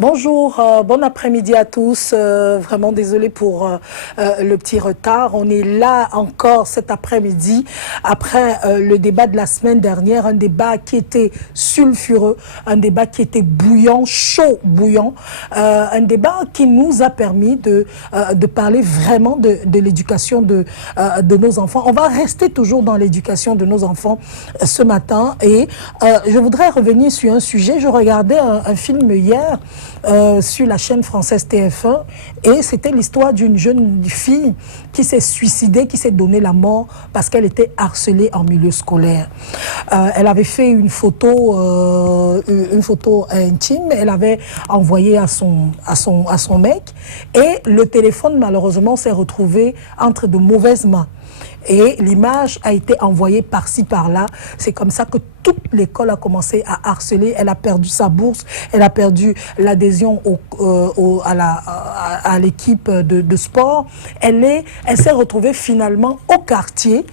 Bonjour, bon après-midi à tous. Vraiment désolé pour le petit retard. On est là encore cet après-midi après le débat de la semaine dernière, un débat qui était sulfureux, un débat qui était bouillant, chaud bouillant, un débat qui nous a permis de parler vraiment de l'éducation de nos enfants. On va rester toujours dans l'éducation de nos enfants ce matin et je voudrais revenir sur un sujet. Je regardais un film hier sur la chaîne française TF1 et c'était l'histoire d'une jeune fille qui s'est suicidée, qui s'est donné la mort parce qu'elle était harcelée en milieu scolaire. Elle avait fait une photo intime, elle avait envoyé à son mec et le téléphone malheureusement s'est retrouvé entre de mauvaises mains. Et l'image a été envoyée par-ci, par-là. C'est comme ça que toute l'école a commencé à harceler. Elle a perdu sa bourse, elle a perdu l'adhésion à l'équipe de sport. Elle s'est retrouvée finalement au quartier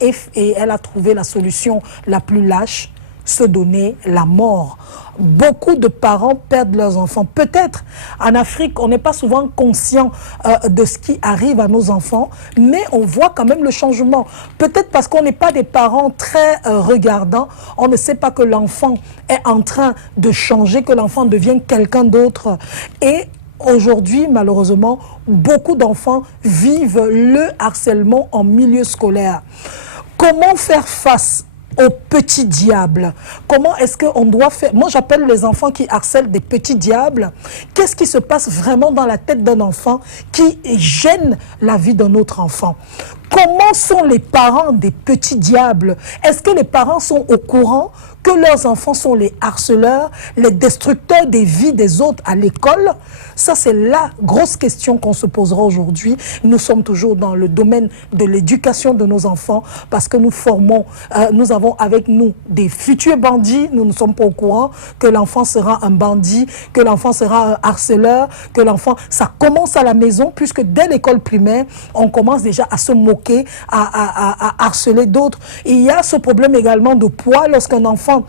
et elle a trouvé la solution la plus lâche, se donner la mort. Beaucoup de parents perdent leurs enfants. Peut-être en Afrique, on n'est pas souvent conscient de ce qui arrive à nos enfants, mais on voit quand même le changement. Peut-être parce qu'on n'est pas des parents très regardants, on ne sait pas que l'enfant est en train de changer, que l'enfant devient quelqu'un d'autre. Et aujourd'hui, malheureusement, beaucoup d'enfants vivent le harcèlement en milieu scolaire. Comment faire face aux petits diables? Comment est-ce qu'on doit faire? Moi, j'appelle les enfants qui harcèlent des petits diables. Qu'est-ce qui se passe vraiment dans la tête d'un enfant qui gêne la vie d'un autre enfant? Comment sont les parents des petits diables? Est-ce que les parents sont au courant que leurs enfants sont les harceleurs, les destructeurs des vies des autres à l'école? Ça, c'est la grosse question qu'on se posera aujourd'hui. Nous sommes toujours dans le domaine de l'éducation de nos enfants parce que nous formons, nous avons avec nous des futurs bandits. Nous ne sommes pas au courant que l'enfant sera un bandit, que l'enfant sera un harceleur, que l'enfant... Ça commence à la maison puisque dès l'école primaire, on commence déjà à se moquer, à harceler d'autres. Il y a ce problème également de poids lorsqu'un enfant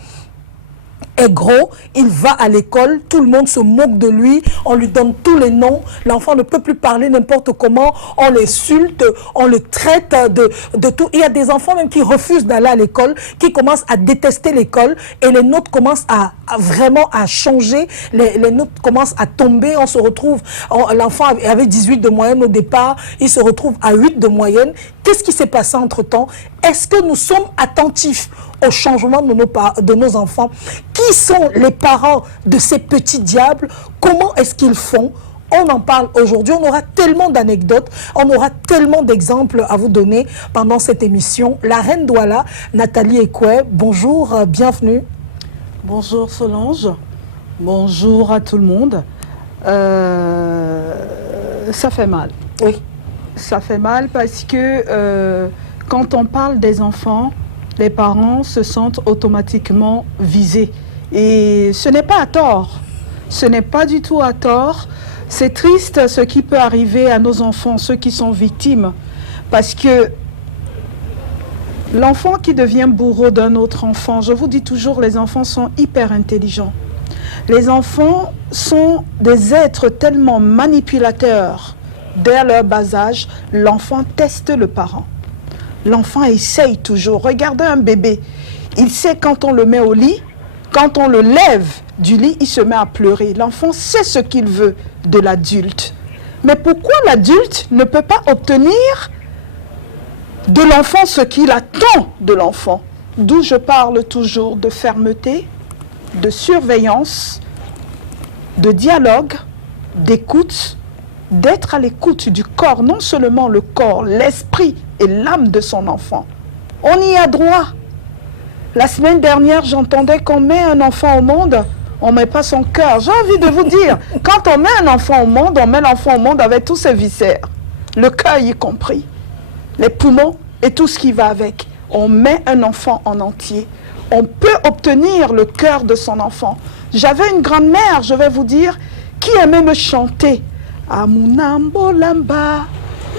est gros, il va à l'école, tout le monde se moque de lui, on lui donne tous les noms, l'enfant ne peut plus parler n'importe comment, on l'insulte, on le traite de tout. Il y a des enfants même qui refusent d'aller à l'école, qui commencent à détester l'école et les notes commencent vraiment à changer, les notes commencent à tomber, on se retrouve, l'enfant avait 18 de moyenne au départ, il se retrouve à 8 de moyenne. Qu'est-ce qui s'est passé entre-temps? Est-ce que nous sommes attentifs au changement de nos enfants? Qui sont les parents de ces petits diables? Comment est-ce qu'ils font? On en parle aujourd'hui. On aura tellement d'anecdotes, on aura tellement d'exemples à vous donner pendant cette émission. La reine Douala, Nathalie Ekoué, bonjour, bienvenue. Bonjour Solange, bonjour à tout le monde. Ça fait mal. Oui. Ça fait mal parce que quand on parle des enfants, les parents se sentent automatiquement visés. Et ce n'est pas à tort. Ce n'est pas du tout à tort. C'est triste ce qui peut arriver à nos enfants, ceux qui sont victimes. Parce que l'enfant qui devient bourreau d'un autre enfant, je vous dis toujours, les enfants sont hyper intelligents. Les enfants sont des êtres tellement manipulateurs. Dès leur bas âge, l'enfant teste le parent. L'enfant essaye toujours. Regardez un bébé. Il sait quand on le met au lit, quand on le lève du lit, il se met à pleurer. L'enfant sait ce qu'il veut de l'adulte. Mais pourquoi l'adulte ne peut pas obtenir de l'enfant ce qu'il attend de l'enfant? D'où je parle toujours de fermeté, de surveillance, de dialogue, d'écoute, d'être à l'écoute du corps, non seulement le corps, l'esprit et l'âme de son enfant. On y a droit. La semaine dernière, j'entendais qu'on met un enfant au monde, on ne met pas son cœur. J'ai envie de vous dire, quand on met un enfant au monde, on met l'enfant au monde avec tous ses viscères, le cœur y compris, les poumons et tout ce qui va avec. On met un enfant en entier. On peut obtenir le cœur de son enfant. J'avais une grand-mère, je vais vous dire, qui aimait me chanter. Amunambo lamba,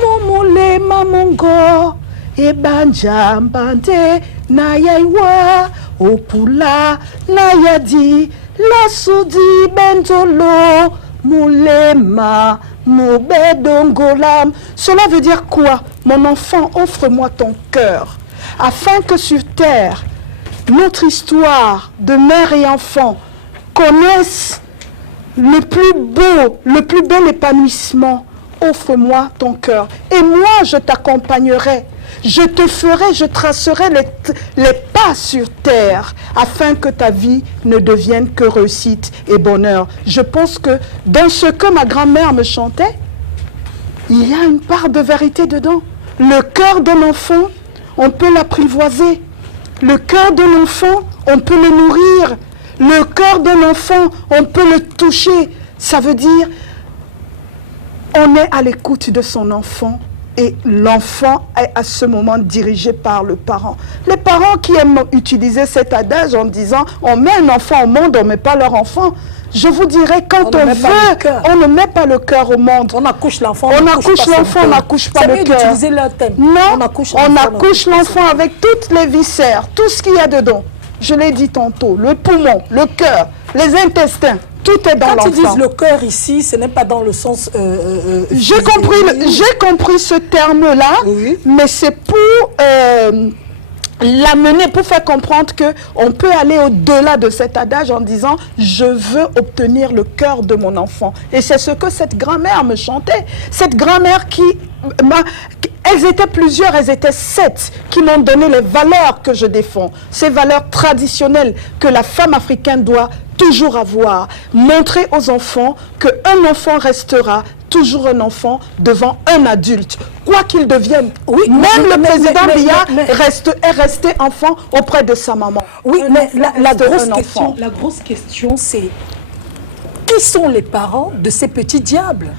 mumule mamongo, ebanjambante, nayaiwa, opula, nayadi, La soudi bentolo, moulema, moubedongolam. Cela veut dire quoi? Mon enfant, offre-moi ton cœur, afin que sur terre, notre histoire de mère et enfant connaisse le plus bel épanouissement. Offre-moi ton cœur. Et moi, je t'accompagnerai. Je te ferai, je tracerai les pas sur terre, afin que ta vie ne devienne que réussite et bonheur. Je pense que dans ce que ma grand-mère me chantait, il y a une part de vérité dedans. Le cœur d'un enfant, on peut l'apprivoiser. Le cœur d'un enfant, on peut le nourrir. Le cœur d'un enfant, on peut le toucher. Ça veut dire, on est à l'écoute de son enfant et l'enfant est à ce moment dirigé par le parent. Les parents qui aiment utiliser cet adage en disant, on met un enfant au monde, on ne met pas leur enfant. Je vous dirais, quand on veut, on ne met pas le cœur au monde. On accouche l'enfant, on n'accouche pas le cœur. Utiliser leur thème. Non, on accouche l'enfant avec toutes les viscères, tout ce qu'il y a dedans. Je l'ai dit tantôt, le poumon, le cœur, les intestins, tout est dans l'enfant. Quand ils disent le cœur ici, ce n'est pas dans le sens... J'ai compris ce terme-là, oui. Mais c'est pour... l'amener pour faire comprendre qu'on peut aller au-delà de cet adage en disant « je veux obtenir le cœur de mon enfant ». Et c'est ce que cette grand-mère me chantait. Cette grand-mère elles étaient plusieurs, elles étaient 7 qui m'ont donné les valeurs que je défends. Ces valeurs traditionnelles que la femme africaine doit toujours avoir. Montrer aux enfants qu'un enfant restera toujours un enfant devant un adulte, quoi qu'il devienne. Oui, même le président Biya est resté enfant auprès de sa maman. Oui, mais la grosse question, c'est qui sont les parents de ces petits diables?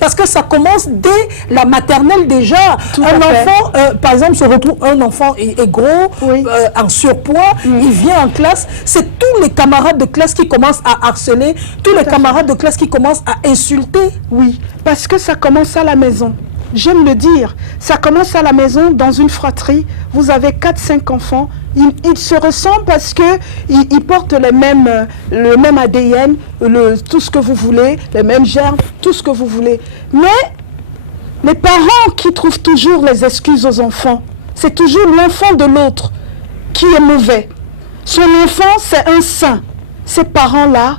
Parce que ça commence dès la maternelle déjà. Un enfant, par exemple, se retrouve, un enfant est gros, oui. En surpoids, il vient en classe, c'est tous les camarades de classe qui commencent à harceler, tous les camarades de classe qui commencent à insulter. Oui, parce que ça commence à la maison. J'aime le dire, ça commence à la maison, dans une fratrie, vous avez 4-5 enfants, ils se ressemblent parce qu'ils portent le même ADN, tout ce que vous voulez, les mêmes germes, tout ce que vous voulez. Mais les parents qui trouvent toujours les excuses aux enfants, c'est toujours l'enfant de l'autre qui est mauvais. Son enfant, c'est un saint. Ces parents-là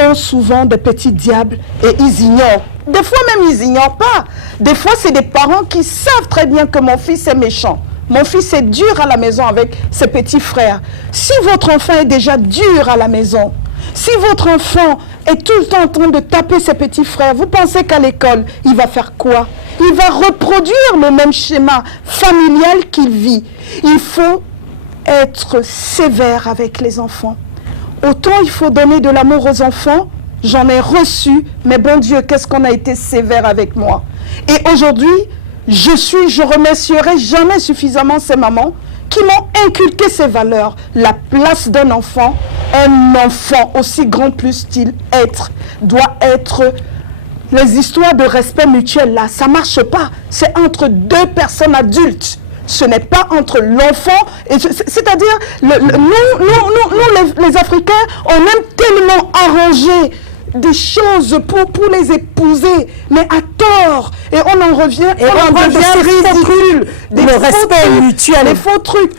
ont souvent des petits diables et ils ignorent. Des fois même, ils n'ignorent pas. Des fois, c'est des parents qui savent très bien que mon fils est méchant. Mon fils est dur à la maison avec ses petits frères. Si votre enfant est déjà dur à la maison, si votre enfant est tout le temps en train de taper ses petits frères, vous pensez qu'à l'école, il va faire quoi? Il va reproduire le même schéma familial qu'il vit. Il faut être sévère avec les enfants. Autant il faut donner de l'amour aux enfants, j'en ai reçu, mais bon Dieu, qu'est-ce qu'on a été sévère avec moi. Et aujourd'hui, je remercierai jamais suffisamment ces mamans qui m'ont inculqué ces valeurs. La place d'un enfant, un enfant, aussi grand puisse-t-il être, doit être... Les histoires de respect mutuel, là, ça ne marche pas. C'est entre deux personnes adultes. Ce n'est pas entre l'enfant, c'est-à-dire, nous les Africains, on aime tellement arranger des choses pour les épouser, mais à tort. Et on en revient, et on en devient ridicule. Le respect mutuel. Les faux trucs.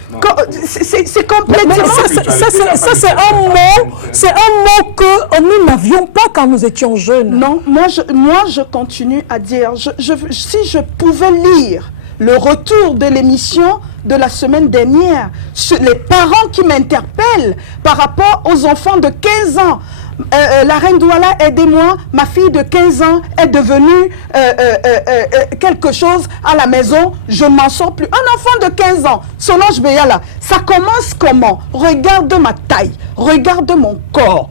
C'est complètement... Ça, c'est un mot que nous n'avions pas quand nous étions jeunes. Non, moi, je continue à dire, si je pouvais lire le retour de l'émission de la semaine dernière, les parents qui m'interpellent par rapport aux enfants de 15 ans. La reine Douala, aidez-moi, ma fille de 15 ans est devenue quelque chose à la maison, je ne m'en sors plus. Un enfant de 15 ans, Solange Beyala, ça commence comment? Regarde ma taille, regarde mon corps.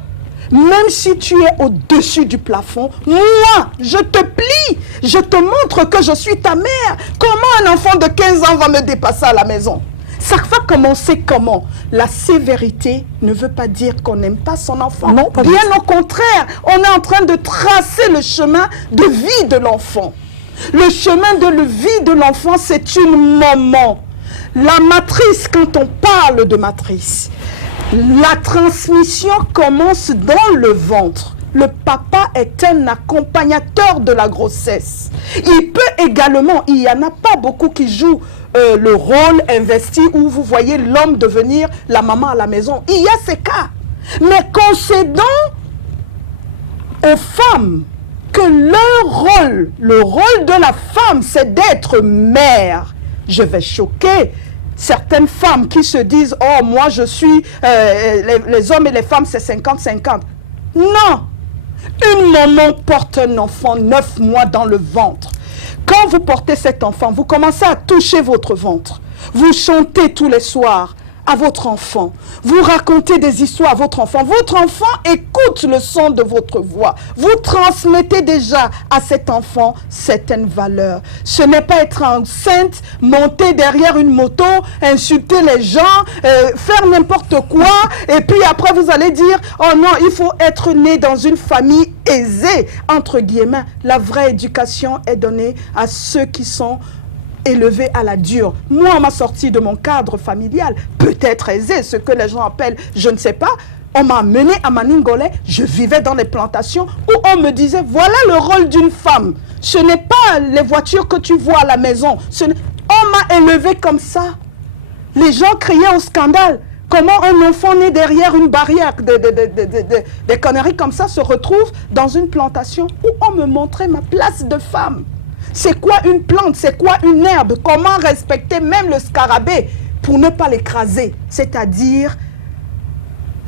Même si tu es au-dessus du plafond, moi, je te plie, je te montre que je suis ta mère. Comment un enfant de 15 ans va me dépasser à la maison? Ça va commencer comment? La sévérité ne veut pas dire qu'on n'aime pas son enfant. Non, pas bien au contraire, on est en train de tracer le chemin de vie de l'enfant. Le chemin de vie de l'enfant, c'est une maman. La matrice, quand on parle de matrice, La transmission commence dans le ventre. Le papa est un accompagnateur de la grossesse. Il peut également, il n'y en a pas beaucoup qui jouent le rôle investi où vous voyez l'homme devenir la maman à la maison. Il y a ces cas. Mais concédons aux femmes que leur rôle, le rôle de la femme, c'est d'être mère. Je vais choquer certaines femmes qui se disent « Oh, moi je suis... les hommes et les femmes, c'est 50-50. » Non! Une maman porte un enfant 9 mois dans le ventre. Quand vous portez cet enfant, vous commencez à toucher votre ventre. Vous chantez tous les soirs à votre enfant. Vous racontez des histoires à votre enfant. Votre enfant écoute le son de votre voix. Vous transmettez déjà à cet enfant certaines valeurs. Ce n'est pas être enceinte, monter derrière une moto, insulter les gens, faire n'importe quoi, et puis après vous allez dire, oh non, il faut être né dans une famille aisée, entre guillemets. La vraie éducation est donnée à ceux qui sont élevé à la dure. Moi, on m'a sorti de mon cadre familial, peut-être aisé, ce que les gens appellent, je ne sais pas. On m'a amené à Maningolé, je vivais dans les plantations où on me disait, voilà le rôle d'une femme. Ce n'est pas les voitures que tu vois à la maison. On m'a élevé comme ça. Les gens criaient au scandale. Comment un enfant né derrière une barrière, des conneries comme ça, se retrouve dans une plantation où on me montrait ma place de femme. C'est quoi une plante? C'est quoi une herbe? Comment respecter même le scarabée pour ne pas l'écraser? C'est-à-dire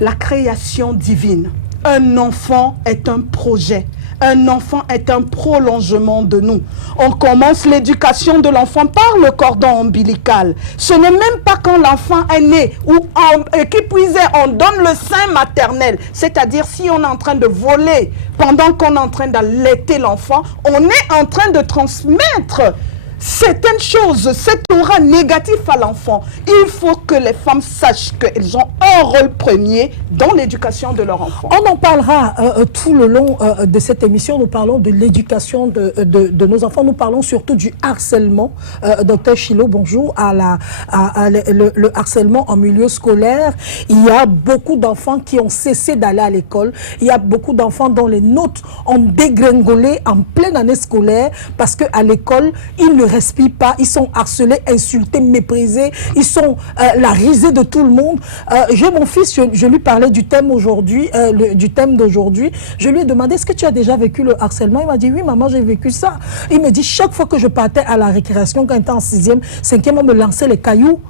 la création divine. Un enfant est un projet. Un enfant est un prolongement de nous. On commence l'éducation de l'enfant par le cordon ombilical. Ce n'est même pas quand l'enfant est né ou qui puisait, on donne le sein maternel. C'est-à-dire si on est en train de voler pendant qu'on est en train d'allaiter l'enfant, on est en train de transmettre certaines choses, cet aura négatif à l'enfant. Il faut que les femmes sachent qu'elles ont un rôle premier dans l'éducation de leur enfant. On en parlera tout le long de cette émission. Nous parlons de l'éducation de nos enfants. Nous parlons surtout du harcèlement. Docteur Chilo, bonjour. Le harcèlement en milieu scolaire. Il y a beaucoup d'enfants qui ont cessé d'aller à l'école. Il y a beaucoup d'enfants dont les notes ont dégringolé en pleine année scolaire parce qu'à l'école, ils ne respirent pas, ils sont harcelés, insultés, méprisés, ils sont la risée de tout le monde. J'ai mon fils, je lui parlais du thème aujourd'hui, du thème d'aujourd'hui. Je lui ai demandé, est-ce que tu as déjà vécu le harcèlement? Il m'a dit, oui maman, j'ai vécu ça. Il me dit, chaque fois que je partais à la récréation, quand il était en 6e, 5e, on me lançait les cailloux.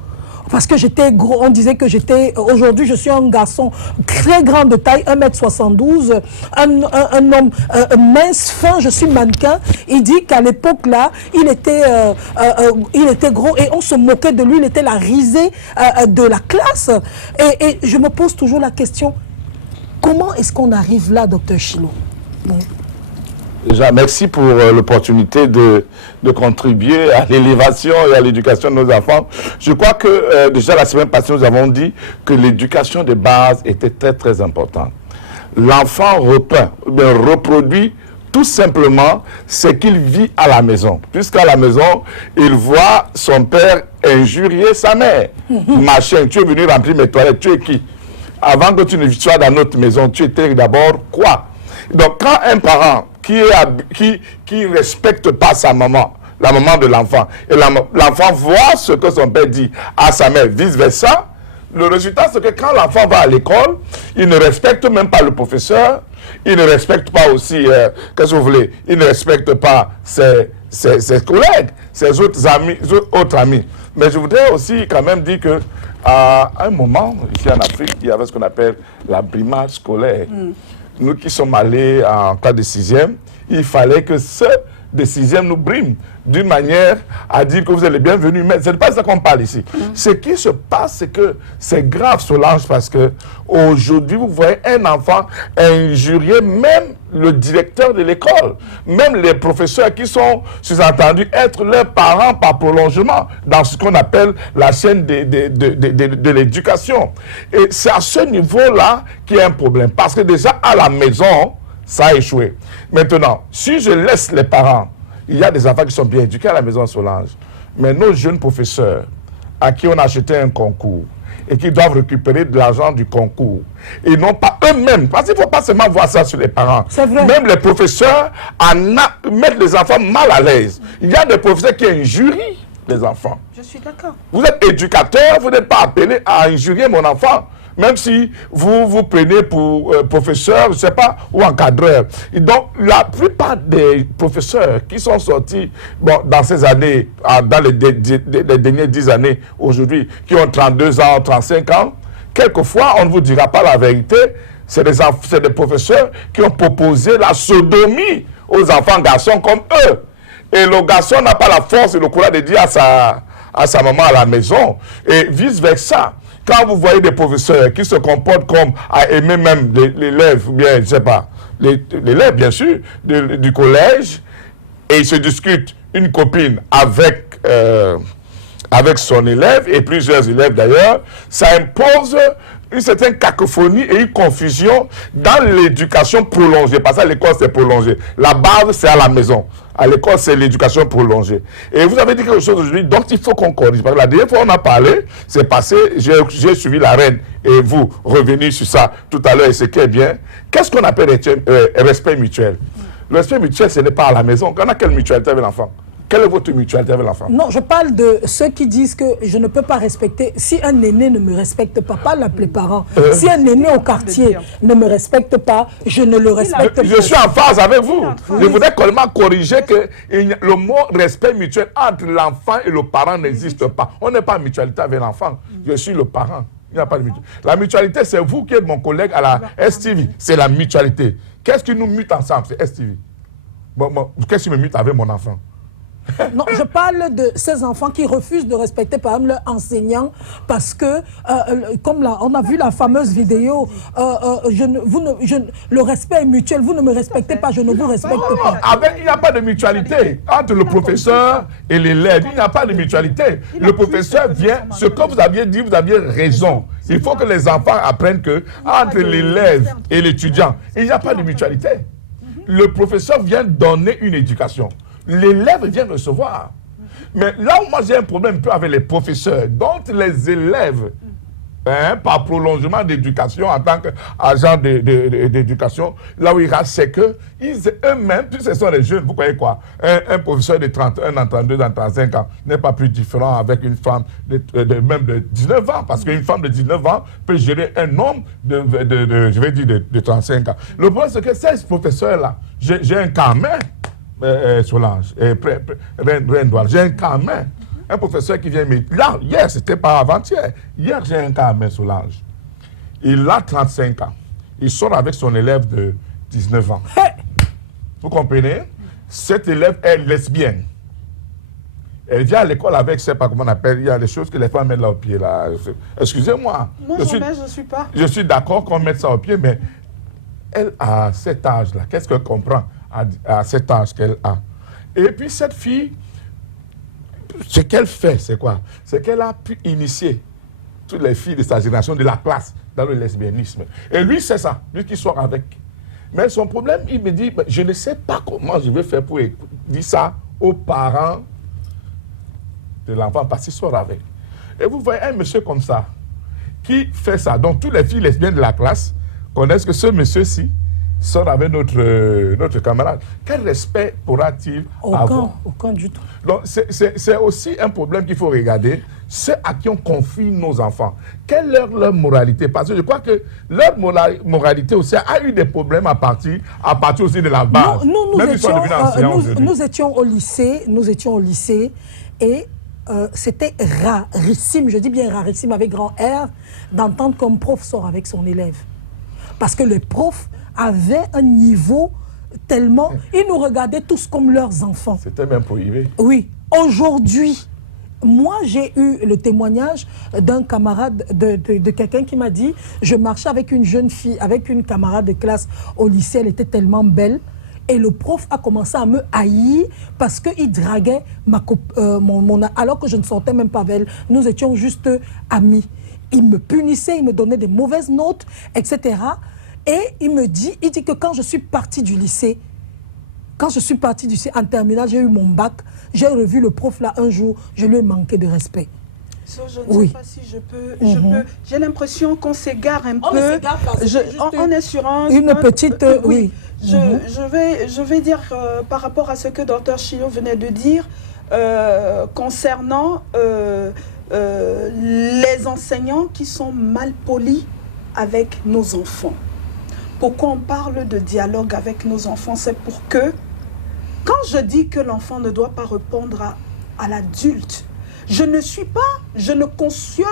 Parce que j'étais gros, on disait que j'étais, aujourd'hui je suis un garçon très grand de taille, 1m72, un homme mince, fin, je suis mannequin. Il dit qu'à l'époque là, il était gros et on se moquait de lui, il était la risée de la classe. Et je me pose toujours la question, comment est-ce qu'on arrive là, docteur Chilo? Bon. Déjà, merci pour l'opportunité de contribuer à l'élévation et à l'éducation de nos enfants. Je crois que déjà la semaine passée, nous avons dit que l'éducation de base était très très importante. L'enfant reproduit tout simplement ce qu'il vit à la maison. Puisqu'à la maison, il voit son père injurier sa mère. Machin, tu es venu remplir mes toilettes, tu es qui? Avant que tu ne sois dans notre maison, tu étais d'abord quoi? Donc quand un parent qui respecte pas sa maman, la maman de l'enfant, et l'enfant voit ce que son père dit à sa mère, vice-versa, le résultat c'est que quand l'enfant va à l'école, il ne respecte même pas le professeur, il ne respecte pas aussi, qu'est-ce que vous voulez, il ne respecte pas ses collègues, ses autres amis. Mais je voudrais aussi quand même dire que à un moment, ici en Afrique, il y avait ce qu'on appelle la brimade scolaire. Nous qui sommes allés en classe de 6e, il fallait que ceux de 6e nous briment d'une manière à dire que vous êtes les bienvenus. Mais ce n'est pas ça qu'on parle ici. Ce qui se passe, c'est que c'est grave, Solange, parce que aujourd'hui, vous voyez un enfant injurier même le directeur de l'école, même les professeurs qui sont sous-entendus être leurs parents par prolongement dans ce qu'on appelle la chaîne de l'éducation. Et c'est à ce niveau-là qu'il y a un problème. Parce que déjà, à la maison, ça a échoué. Maintenant, si je laisse les parents, il y a des enfants qui sont bien éduqués à la maison, Solange. Mais nos jeunes professeurs, à qui on a acheté un concours, et qui doivent récupérer de l'argent du concours. Et non pas eux-mêmes. Parce qu'il ne faut pas seulement voir ça sur les parents. C'est vrai. Même les professeurs mettent les enfants mal à l'aise. Il y a des professeurs qui injurient les enfants. Je suis d'accord. Vous êtes éducateur, vous n'êtes pas appelé à injurier mon enfant. Même si vous vous prenez pour professeur, je ne sais pas, ou encadreur. Et donc, la plupart des professeurs qui sont sortis dans ces années, dans les dernières 10 années aujourd'hui, qui ont 32 ans, 35 ans, quelquefois, on ne vous dira pas la vérité, c'est des professeurs qui ont proposé la sodomie aux enfants garçons comme eux. Et le garçon n'a pas la force et le courage de dire à sa maman à la maison, et vice-versa. Quand vous voyez des professeurs qui se comportent comme à aimer même l'élève, ou bien, je ne sais pas, l'élève, bien sûr, du collège, et ils se discutent une copine avec son élève, et plusieurs élèves d'ailleurs, ça impose une certaine cacophonie et une confusion dans l'éducation prolongée. Parce qu'à l'école, c'est prolongé. La base, c'est à la maison. À l'école, c'est l'éducation prolongée. Et vous avez dit quelque chose aujourd'hui, donc il faut qu'on corrige. Parce que la dernière fois, on a parlé, c'est passé, j'ai suivi la reine, et vous, revenez sur ça tout à l'heure, et ce qui est bien. Qu'est-ce qu'on appelle respect mutuel? Le respect mutuel, ce n'est pas à la maison. On a quelle mutualité avec l'enfant? Quelle est votre mutualité avec l'enfant? Non, je parle de ceux qui disent que je ne peux pas respecter. Si un aîné ne me respecte pas l'appeler parent. Si un aîné au quartier ne me respecte pas, je ne le respecte pas. Je suis en phase avec vous. Je voudrais seulement corriger que le mot respect mutuel entre l'enfant et le parent n'existe pas. On n'est pas en mutualité avec l'enfant. Je suis le parent. Il n'y a pas de mutualité. La mutualité, c'est vous qui êtes mon collègue à la STV. C'est la mutualité. Qu'est-ce qui nous mute ensemble? C'est STV. Qu'est-ce qui me mute avec mon enfant? Non, je parle de ces enfants qui refusent de respecter par exemple leur enseignant parce que, comme on a vu la fameuse vidéo, le respect est mutuel, vous ne me respectez pas, je ne vous respecte pas. Il n'y a pas de mutualité entre le professeur et l'élève, il n'y a pas de mutualité. Le professeur vient, ce que vous aviez dit, vous aviez raison. Il faut que les enfants apprennent que entre l'élève et l'étudiant, il n'y a pas de mutualité. Le professeur vient donner une éducation. L'élève vient recevoir. Mais là où moi j'ai un problème un peu avec les professeurs, dont les élèves, par prolongement d'éducation, en tant qu'agent d'éducation, là où il reste, c'est que eux-mêmes, puis ce sont les jeunes, vous voyez quoi, un professeur de 31 ans, 32 ans, 35 ans n'est pas plus différent avec une femme même de 19 ans, parce qu'une femme de 19 ans peut gérer un homme je vais dire, de 35 ans. Le problème, c'est que ces professeurs-là, j'ai un cas en main, Solange, Reine-Douane, j'ai un cas en main. Un professeur qui vient me... Là, hier, c'était pas avant-hier. Hier, j'ai un cas en main, Solange. Il a 35 ans. Il sort avec son élève de 19 ans. Vous comprenez? Cette élève est lesbienne. Elle vient à l'école avec, je ne sais pas comment on appelle, il y a des choses que les femmes mettent là au pied. Là. Excusez-moi. Moi, je ne suis pas. Je suis d'accord qu'on mette ça au pied, mais elle, à cet âge-là, qu'est-ce qu'elle comprend à cet âge qu'elle a? Et puis cette fille, ce qu'elle fait, c'est quoi? C'est qu'elle a pu initier toutes les filles de sa génération, de la classe, dans le lesbianisme. Et lui, c'est ça, lui qui sort avec. Mais son problème, il me dit, je ne sais pas comment je vais faire pour dire ça aux parents de l'enfant, parce qu'il sort avec. Et vous voyez un monsieur comme ça, qui fait ça. Donc, toutes les filles lesbiennes de la classe connaissent que ce monsieur-ci sort avec notre camarade. Quel respect pourra-t-il avoir? Aucun du tout. Donc, c'est aussi un problème qu'il faut regarder. Ceux à qui on confie nos enfants, quelle est leur moralité? Parce que je crois que leur moralité aussi a eu des problèmes à partir aussi de la base. Nous étions au lycée et c'était rarissime, je dis bien rarissime avec grand R, d'entendre qu'un prof sort avec son élève. Parce que les profs avaient un niveau tellement... Ils nous regardaient tous comme leurs enfants. C'était même prohibé. Oui. Aujourd'hui, moi, j'ai eu le témoignage d'un camarade, de quelqu'un qui m'a dit, je marchais avec une jeune fille, avec une camarade de classe au lycée, elle était tellement belle. Et le prof a commencé à me haïr parce qu'il draguait alors que je ne sortais même pas avec elle. Nous étions juste amis. Il me punissait, il me donnait des mauvaises notes, etc. Et il dit que quand je suis partie du lycée, en terminale, j'ai eu mon bac, j'ai revu le prof là un jour, je lui ai manqué de respect. Je ne sais pas si je peux. J'ai l'impression qu'on s'égare un peu. On est sur une petite... oui. Je vais dire par rapport à ce que Dr Chilo venait de dire concernant les enseignants qui sont mal polis avec nos enfants. Pourquoi on parle de dialogue avec nos enfants? C'est pour que, quand je dis que l'enfant ne doit pas répondre à l'adulte, je ne cautionne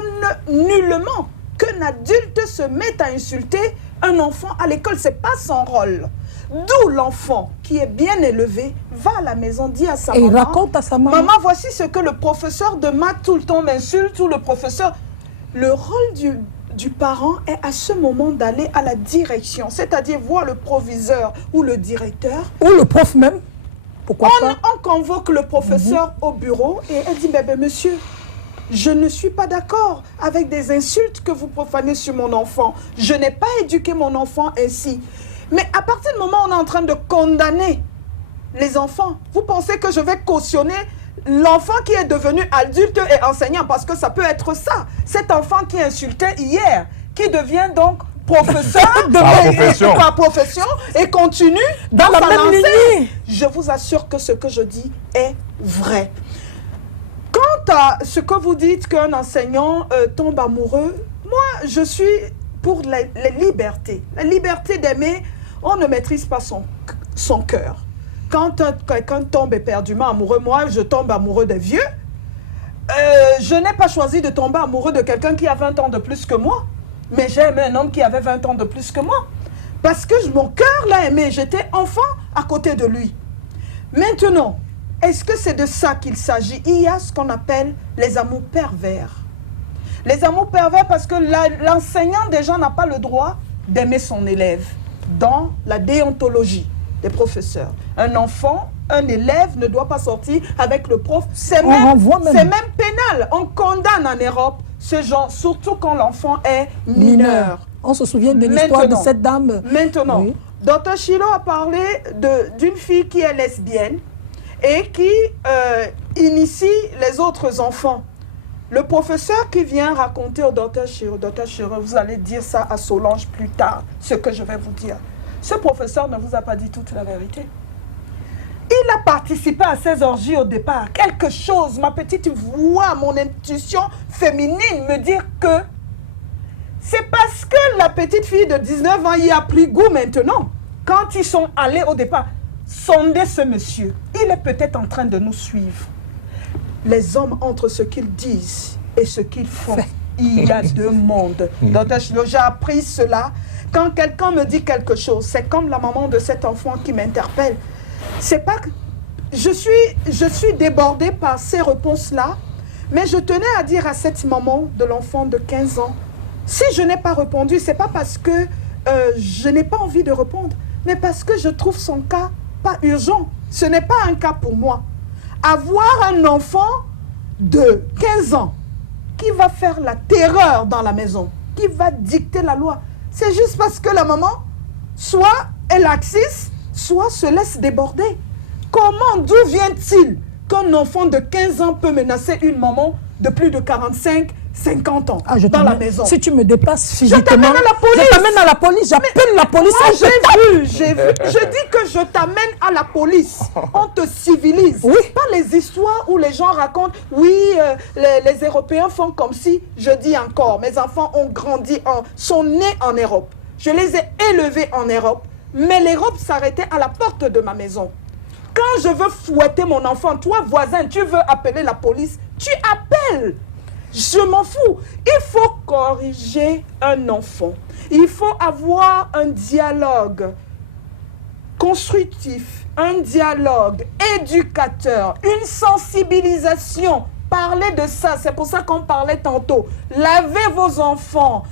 nullement qu'un adulte se mette à insulter un enfant à l'école. Ce n'est pas son rôle. D'où l'enfant qui est bien élevé va à la maison, dit à sa maman. Et il raconte à sa maman. Maman, voici ce que le professeur de maths tout le temps m'insulte, ou le professeur. Le rôle du parent est à ce moment d'aller à la direction, c'est-à-dire voir le proviseur ou le directeur. Ou le prof même. Pourquoi pas? On convoque le professeur au bureau et elle dit, bébé, monsieur, je ne suis pas d'accord avec des insultes que vous profanez sur mon enfant. Je n'ai pas éduqué mon enfant ainsi. Mais à partir du moment où on est en train de condamner les enfants, vous pensez que je vais cautionner l'enfant qui est devenu adulte et enseignant? Parce que ça peut être ça. Cet enfant qui insultait hier, qui devient donc professeur par profession et continue dans la même lignée. Je vous assure que ce que je dis est vrai. Quant à ce que vous dites qu'un enseignant tombe amoureux, moi je suis pour la liberté. La liberté d'aimer, on ne maîtrise pas son cœur. Quand quelqu'un tombe éperdument amoureux, moi je tombe amoureux des vieux. Je n'ai pas choisi de tomber amoureux de quelqu'un qui a 20 ans de plus que moi. Mais j'ai aimé un homme qui avait 20 ans de plus que moi. Parce que mon cœur l'a aimé. J'étais enfant à côté de lui. Maintenant, est-ce que c'est de ça qu'il s'agit? Il y a ce qu'on appelle les amours pervers. Les amours pervers parce que l'enseignant déjà n'a pas le droit d'aimer son élève dans la déontologie des professeurs. Un enfant, un élève ne doit pas sortir avec le prof. C'est même pénal. On condamne en Europe ce genre, surtout quand l'enfant est mineur. On se souvient de l'histoire de cette dame. Maintenant, oui. Dr Chilo a parlé d'une fille qui est lesbienne et qui initie les autres enfants. Le professeur qui vient raconter au Dr Chiro, vous allez dire ça à Solange plus tard, ce que je vais vous dire. Ce professeur ne vous a pas dit toute la vérité. Il a participé à ces orgies au départ. Quelque chose, ma petite voix, mon intuition féminine me dit que c'est parce que la petite fille de 19 ans y a pris goût maintenant. Quand ils sont allés au départ, sonder ce monsieur. Il est peut-être en train de nous suivre. Les hommes, entre ce qu'ils disent et ce qu'ils font, il y a deux mondes. Dr Chilo, j'ai appris cela. Quand quelqu'un me dit quelque chose, c'est comme la maman de cet enfant qui m'interpelle. C'est pas que je suis débordée par ces réponses-là, mais je tenais à dire à cette maman de l'enfant de 15 ans, si je n'ai pas répondu, c'est pas parce que je n'ai pas envie de répondre, mais parce que je trouve son cas pas urgent. Ce n'est pas un cas pour moi. Avoir un enfant de 15 ans qui va faire la terreur dans la maison, qui va dicter la loi, c'est juste parce que la maman, soit est laxiste, soit se laisse déborder. Comment, d'où vient-il qu'un enfant de 15 ans peut menacer une maman de plus de 45, 50 ans dans la maison? Si tu me dépasses physiquement, je t'amène à la police. Je t'amène à la police, j'appelle la police. J'ai vu. Je dis que je t'amène à la police. On te civilise. Oui. Pas les histoires où les gens racontent, oui, les Européens font comme si, je dis encore, mes enfants ont grandi, sont nés en Europe. Je les ai élevés en Europe. Mais l'Europe s'arrêtait à la porte de ma maison. Quand je veux fouetter mon enfant, toi voisin, tu veux appeler la police, tu appelles. Je m'en fous. Il faut corriger un enfant. Il faut avoir un dialogue constructif, un dialogue éducateur, une sensibilisation. Parlez de ça, c'est pour ça qu'on parlait tantôt. Lavez vos enfants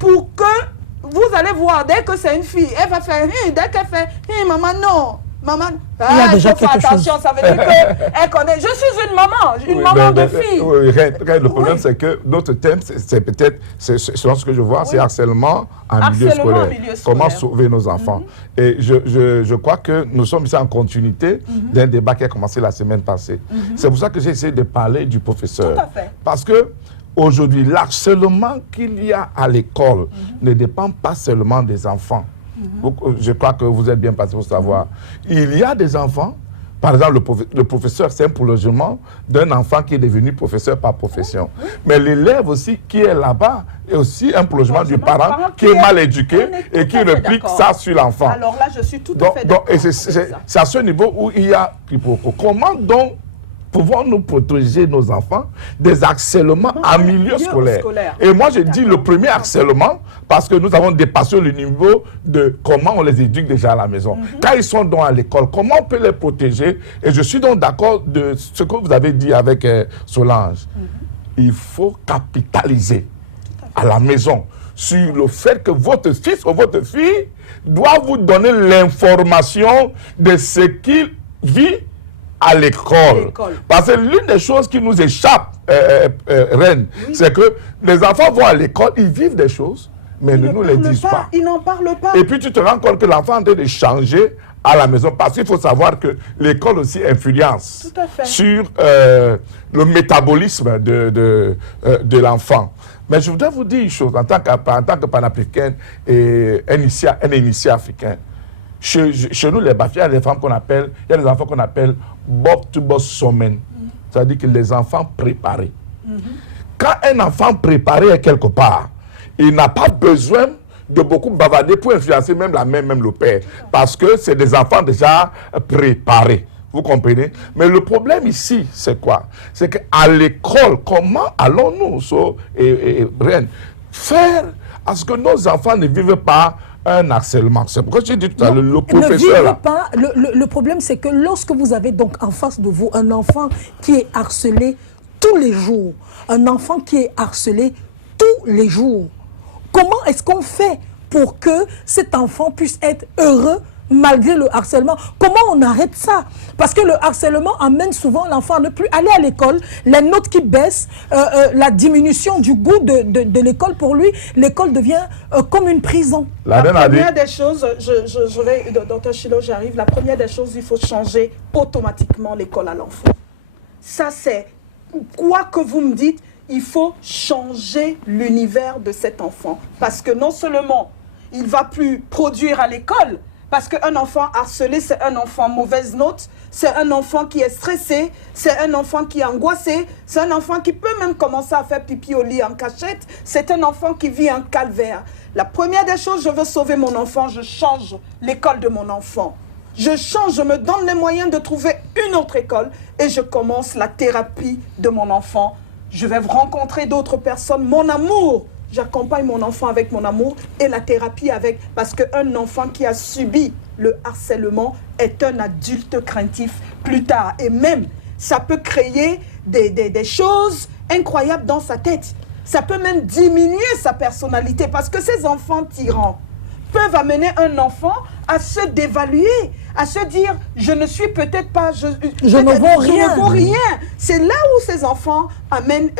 pour que vous allez voir, dès que c'est une fille, elle va faire, dès qu'elle fait, maman, non, maman, il y a déjà quelque attention, chose. ça veut dire qu'elle connaît. Je suis une maman, maman de fille. Le problème, c'est que notre thème, c'est peut-être, selon ce que je vois, c'est harcèlement en milieu scolaire. Comment sauver nos enfants. Et je crois que nous sommes ici en continuité d'un débat qui a commencé la semaine passée. C'est pour ça que j'ai essayé de parler du professeur. Tout à fait. Parce que aujourd'hui, l'harcèlement qu'il y a à l'école ne dépend pas seulement des enfants. Je crois que vous êtes bien passé pour savoir. Il y a des enfants, par exemple, le professeur, c'est un prolongement d'un enfant qui est devenu professeur par profession. Mais l'élève aussi qui est là-bas est aussi un prolongement du parent qui est mal éduqué et qui réplique ça sur l'enfant. Alors là, je suis tout à fait d'accord. Et c'est à ce niveau où il y a quiproquo. Comment donc pouvons-nous protéger nos enfants des harcèlements en milieu scolaire? Et moi, je dis le premier harcèlement, parce que nous avons dépassé le niveau de comment on les éduque déjà à la maison. Quand ils sont donc à l'école, comment on peut les protéger? Et je suis donc d'accord de ce que vous avez dit avec Solange. Il faut capitaliser à la maison sur le fait que votre fils ou votre fille doit vous donner l'information de ce qu'il vit à l'école. Parce que l'une des choses qui nous échappe, Reine, c'est que les enfants vont à l'école, ils vivent des choses, mais ils ne nous les disent pas. Ils n'en parlent pas. Et puis tu te rends compte que l'enfant est en train de changer à la maison, parce qu'il faut savoir que l'école aussi influence sur le métabolisme de l'enfant. Mais je voudrais vous dire une chose, en tant que panafricaine et un initié africain. Chez nous, les Bafia, il y a des femmes qu'on appelle, il y a des enfants qu'on appelle Bob to Boss Somen. C'est-à-dire que les enfants préparés. Quand un enfant préparé est quelque part, il n'a pas besoin de beaucoup bavarder pour influencer même la mère, même le père. Parce que c'est des enfants déjà préparés. Vous comprenez? Mais le problème ici, c'est quoi? C'est qu'à l'école, comment allons-nous, Reine, faire à ce que nos enfants ne vivent pas un harcèlement? C'est pourquoi j'ai dit tout à l'heure, le professeur là. Le problème, c'est que lorsque vous avez donc en face de vous un enfant qui est harcelé tous les jours, un enfant qui est harcelé tous les jours, comment est-ce qu'on fait pour que cet enfant puisse être heureux malgré le harcèlement? Comment on arrête ça? Parce que le harcèlement amène souvent l'enfant à ne plus aller à l'école, les notes qui baissent, la diminution du goût de l'école pour lui, l'école devient comme une prison. La première des choses, je vais, Dr Chilo, j'arrive, la première des choses, il faut changer automatiquement l'école à l'enfant. Ça c'est, quoi que vous me dites, il faut changer l'univers de cet enfant. Parce que non seulement il ne va plus produire à l'école, parce qu'un enfant harcelé, c'est un enfant mauvaise note, c'est un enfant qui est stressé, c'est un enfant qui est angoissé, c'est un enfant qui peut même commencer à faire pipi au lit en cachette, c'est un enfant qui vit un calvaire. La première des choses, je veux sauver mon enfant, je change l'école de mon enfant. Je change, je me donne les moyens de trouver une autre école et je commence la thérapie de mon enfant. Je vais rencontrer d'autres personnes, mon amour. J'accompagne mon enfant avec mon amour et la thérapie avec, parce qu'un enfant qui a subi le harcèlement est un adulte craintif plus tard. Et même, ça peut créer des choses incroyables dans sa tête. Ça peut même diminuer sa personnalité parce que ces enfants tyrans peuvent amener un enfant à se dévaluer, à se dire je ne suis peut-être pas, je ne vaux rien. C'est là où ces enfants amènent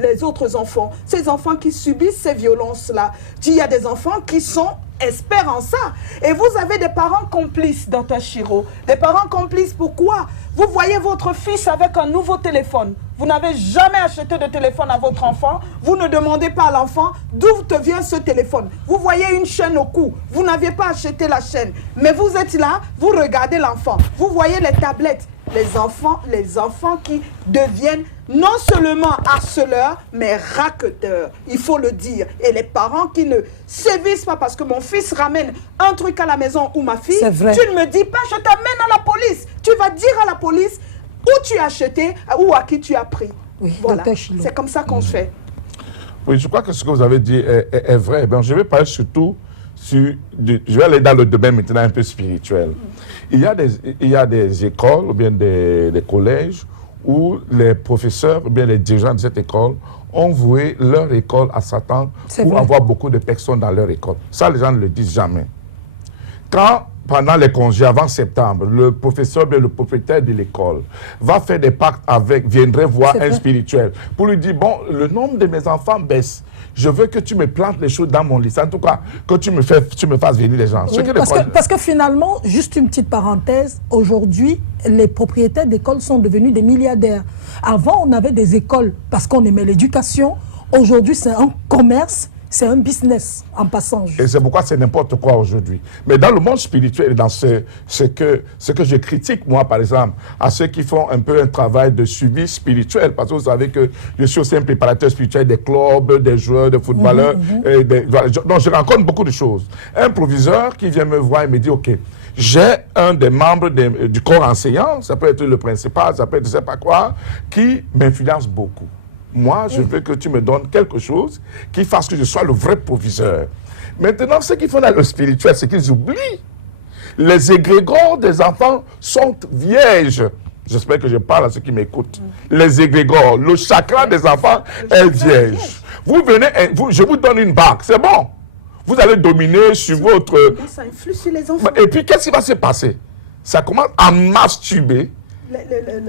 les autres enfants. Ces enfants qui subissent ces violences-là. Il y a des enfants qui sont experts en ça. Et vous avez des parents complices, Dr Chiro. Des parents complices, pourquoi? Vous voyez votre fils avec un nouveau téléphone. Vous n'avez jamais acheté de téléphone à votre enfant. Vous ne demandez pas à l'enfant d'où te vient ce téléphone. Vous voyez une chaîne au cou. Vous n'aviez pas acheté la chaîne. Mais vous êtes là, vous regardez l'enfant. Vous voyez les tablettes. Les enfants qui deviennent non seulement harceleurs, mais raqueteurs. Il faut le dire. Et les parents qui ne sévissent pas parce que mon fils ramène un truc à la maison ou ma fille, tu ne me dis pas, je t'amène à la police. Tu vas dire à la police où tu as acheté ou à qui tu as pris. Oui, voilà. C'est comme ça qu'on fait. Oui, je crois que ce que vous avez dit est vrai. Ben, je vais parler surtout je vais aller dans le domaine maintenant un peu spirituel. Il y a des écoles ou bien des collèges où les professeurs ou bien les dirigeants de cette école ont voué leur école à Satan pour avoir beaucoup de personnes dans leur école. Ça, les gens ne le disent jamais. Quand, pendant les congés, avant septembre, le professeur, le propriétaire de l'école, va faire des pactes avec, viendrait voir un spirituel pour lui dire, bon, le nombre de mes enfants baisse. Je veux que tu me plantes les choses dans mon lycée. En tout cas, que tu me fasses venir les gens. Oui, parce que finalement, juste une petite parenthèse, aujourd'hui, les propriétaires d'écoles sont devenus des milliardaires. Avant, on avait des écoles parce qu'on aimait l'éducation. Aujourd'hui, c'est un commerce. C'est un business en passant. Et c'est pourquoi c'est n'importe quoi aujourd'hui. Mais dans le monde spirituel, dans ce que je critique, moi, par exemple, à ceux qui font un peu un travail de suivi spirituel, parce que vous savez que je suis aussi un préparateur spirituel des clubs, des joueurs, des footballeurs. Donc, je rencontre beaucoup de choses. Un proviseur qui vient me voir et me dit, OK, j'ai un des membres du corps enseignant, ça peut être le principal, ça peut être je ne sais pas quoi, qui m'influence beaucoup. Moi, je veux que tu me donnes quelque chose qui fasse que je sois le vrai proviseur. Maintenant, ce qu'ils font dans le spirituel, c'est qu'ils oublient. Les égrégores des enfants sont vierges. J'espère que je parle à ceux qui m'écoutent. Les égrégores, le chakra des enfants est vierge. Vous venez, je vous donne une bague, c'est bon. Vous allez dominer sur votre... Ça influe sur les enfants. Et puis, qu'est-ce qui va se passer? Ça commence à masturber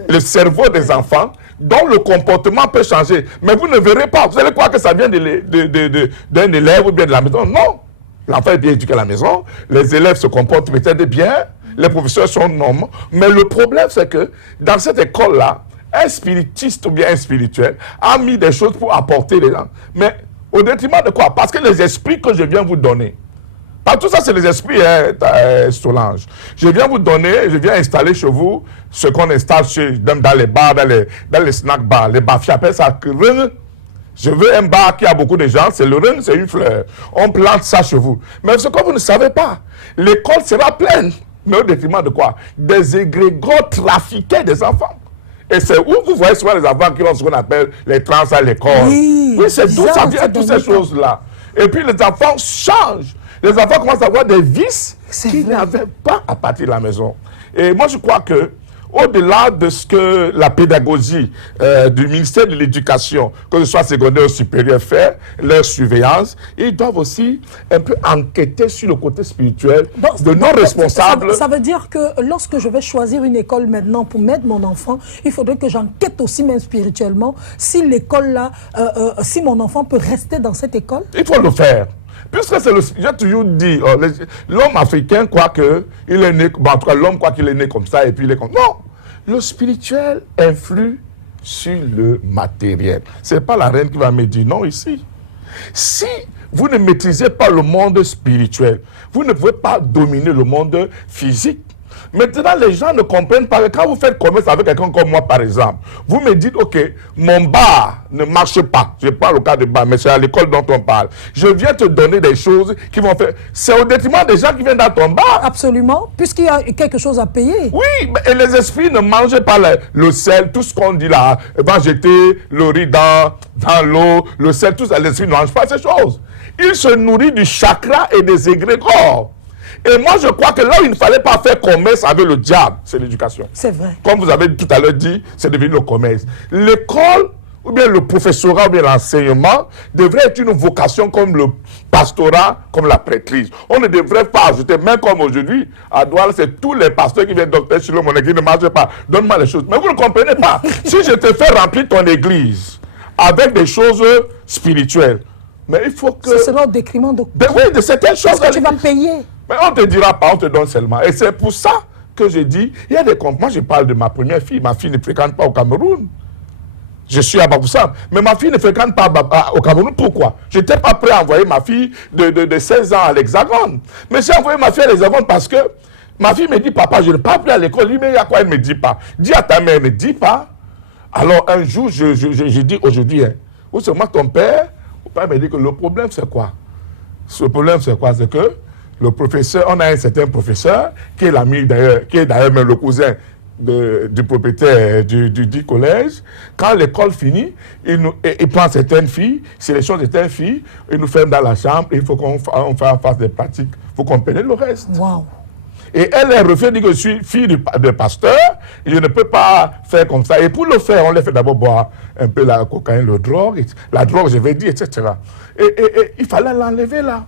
le cerveau des enfants, dont le comportement peut changer. Mais vous ne verrez pas. Vous allez croire que ça vient d'un élève ou bien de la maison. Non. L'enfant est bien éduqué à la maison. Les élèves se comportent peut-être bien. Les professeurs sont normaux. Mais le problème, c'est que dans cette école-là, un spiritiste ou bien un spirituel a mis des choses pour apporter les gens. Mais au détriment de quoi? Parce que les esprits que je viens vous donner, pas tout ça, c'est les esprits, Solange. Je viens vous donner, je viens installer chez vous ce qu'on installe dans les bars, dans les snack bars. Les bafies appellent ça rung. Je veux un bar qui a beaucoup de gens, c'est le rung, c'est une fleur. On plante ça chez vous. Mais ce que vous ne savez pas, l'école sera pleine. Mais au détriment de quoi? Des égrégores trafiqués des enfants. Et c'est où vous voyez souvent les enfants qui ont ce qu'on appelle les trans à l'école. Oui, c'est d'où ça vient, toutes ces choses-là. Et puis les enfants changent. Les enfants commencent à avoir des vices qu'ils n'avaient pas à partir de la maison. Et moi, je crois que, au-delà de ce que la pédagogie du ministère de l'Éducation, que ce soit secondaire ou supérieur, fait, leur surveillance, ils doivent aussi un peu enquêter sur le côté spirituel de nos responsables. Ça veut dire que lorsque je vais choisir une école maintenant pour mettre mon enfant, il faudrait que j'enquête aussi même spirituellement si l'école là, si mon enfant peut rester dans cette école. Il faut le faire. Puisque c'est j'ai toujours dit, l'homme africain croit qu'il est né, en tout cas l'homme croit qu'il est né comme ça et puis il est comme... Non, le spirituel influe sur le matériel. Ce n'est pas la reine qui va me dire non ici. Si vous ne maîtrisez pas le monde spirituel, vous ne pouvez pas dominer le monde physique. Maintenant, les gens ne comprennent pas. Quand vous faites commerce avec quelqu'un comme moi, par exemple, vous me dites, OK, mon bar ne marche pas. Je parle au cas de bar, mais c'est à l'école dont on parle. Je viens te donner des choses qui vont faire... C'est au détriment des gens qui viennent dans ton bar. Absolument, puisqu'il y a quelque chose à payer. Oui, et les esprits ne mangent pas le sel, tout ce qu'on dit là. Va jeter le riz dans l'eau, le sel, tout ça. Les esprits ne mangent pas ces choses. Ils se nourrissent du chakra et des égrégores. Et moi, je crois que là où il ne fallait pas faire commerce avec le diable, c'est l'éducation. C'est vrai. Comme vous avez tout à l'heure dit, c'est devenu le commerce. L'école, ou bien le professorat, ou bien l'enseignement, devrait être une vocation comme le pastorat, comme la prêtrise. On ne devrait pas ajouter, même comme aujourd'hui, à Douala, c'est tous les pasteurs qui viennent docteur sur le monde qui ne marchent pas. Donne-moi les choses. Mais vous ne comprenez pas. Si je te fais remplir ton église avec des choses spirituelles, mais il faut que... Ce sera au détriment de... oui, de certaines choses. Parce que tu vas payer. Mais on ne te dira pas, on te donne seulement. Et c'est pour ça que je dis, il y a des comptes. Moi, je parle de ma première fille. Ma fille ne fréquente pas au Cameroun. Je suis à Baboussam. Mais ma fille ne fréquente pas au Cameroun. Pourquoi? Je n'étais pas prêt à envoyer ma fille de 16 ans à l'Hexagone. Mais j'ai envoyé ma fille à l'Hexagone parce que ma fille me dit, papa, je ne pas plus à l'école. Lui, mais il y a quoi? Elle ne me dit pas. Dis à ta mère, ne dis pas. Alors, un jour, je dis aujourd'hui, hein, ou c'est moi ton père, mon père me dit que le problème, c'est quoi? Ce problème, c'est quoi? C'est que le professeur, on a un certain professeur qui est l'ami d'ailleurs, qui est d'ailleurs même le cousin du propriétaire du collège. Quand l'école finit, il prend certaines filles, sélectionne certaines filles, il nous ferme dans la chambre et il faut qu'on fasse des pratiques. Vous comprenez le reste? Wow. Et elle refait dire que je suis fille de pasteur, et je ne peux pas faire comme ça. Et pour le faire, on les fait d'abord boire un peu la cocaïne, la drogue, je vais dire, etc. Et il fallait l'enlever là.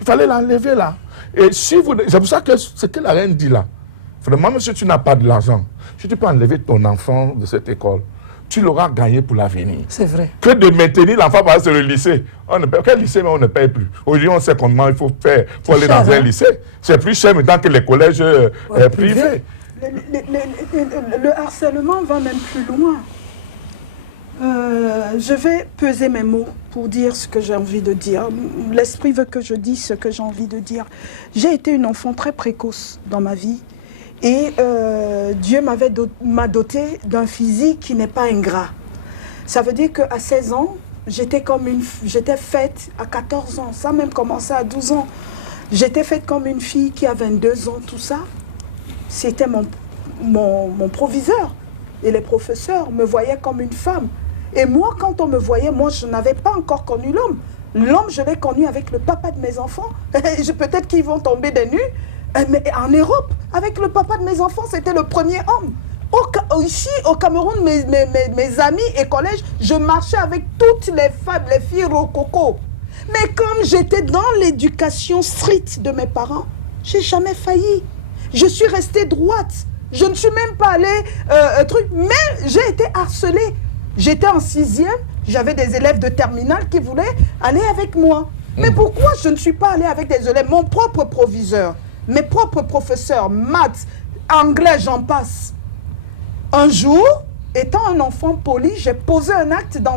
Il fallait l'enlever là. Et si vous... C'est pour ça que ce que la reine dit là. Vraiment, monsieur, tu n'as pas de l'argent. Si tu peux enlever ton enfant de cette école, tu l'auras gagné pour l'avenir. C'est vrai. Que de maintenir l'enfant par exemple, sur le lycée. On ne paye, quel lycée, mais on ne paye plus. Aujourd'hui, on sait comment il faut faire pour aller dans un lycée. C'est plus cher maintenant que les collèges privés. Le harcèlement va même plus loin. Je vais peser mes mots pour dire ce que j'ai envie de dire. L'esprit veut que je dise ce que j'ai envie de dire. J'ai été une enfant très précoce dans ma vie. Et Dieu m'a doté d'un physique qui n'est pas ingrat. Ça veut dire qu'à 16 ans, j'étais faite à 14 ans. Ça a même commencé à 12 ans. J'étais faite comme une fille qui a 22 ans, tout ça. C'était mon proviseur. Et les professeurs me voyaient comme une femme. Et moi, quand on me voyait, moi, je n'avais pas encore connu l'homme. L'homme, je l'ai connu avec le papa de mes enfants. Peut-être qu'ils vont tomber des nues. Mais en Europe, avec le papa de mes enfants, c'était le premier homme. Ici, au Cameroun, mes amis et collèges, je marchais avec toutes les femmes, les filles rococo. Mais comme j'étais dans l'éducation stricte de mes parents, j'ai jamais failli. Je suis restée droite. Je ne suis même pas allée, mais j'ai été harcelée. J'étais en 6e, j'avais des élèves de terminale qui voulaient aller avec moi. Mais pourquoi je ne suis pas allée avec des élèves? Mon propre proviseur, mes propres professeurs, maths, anglais, j'en passe. Un jour, étant un enfant poli, j'ai posé un acte dans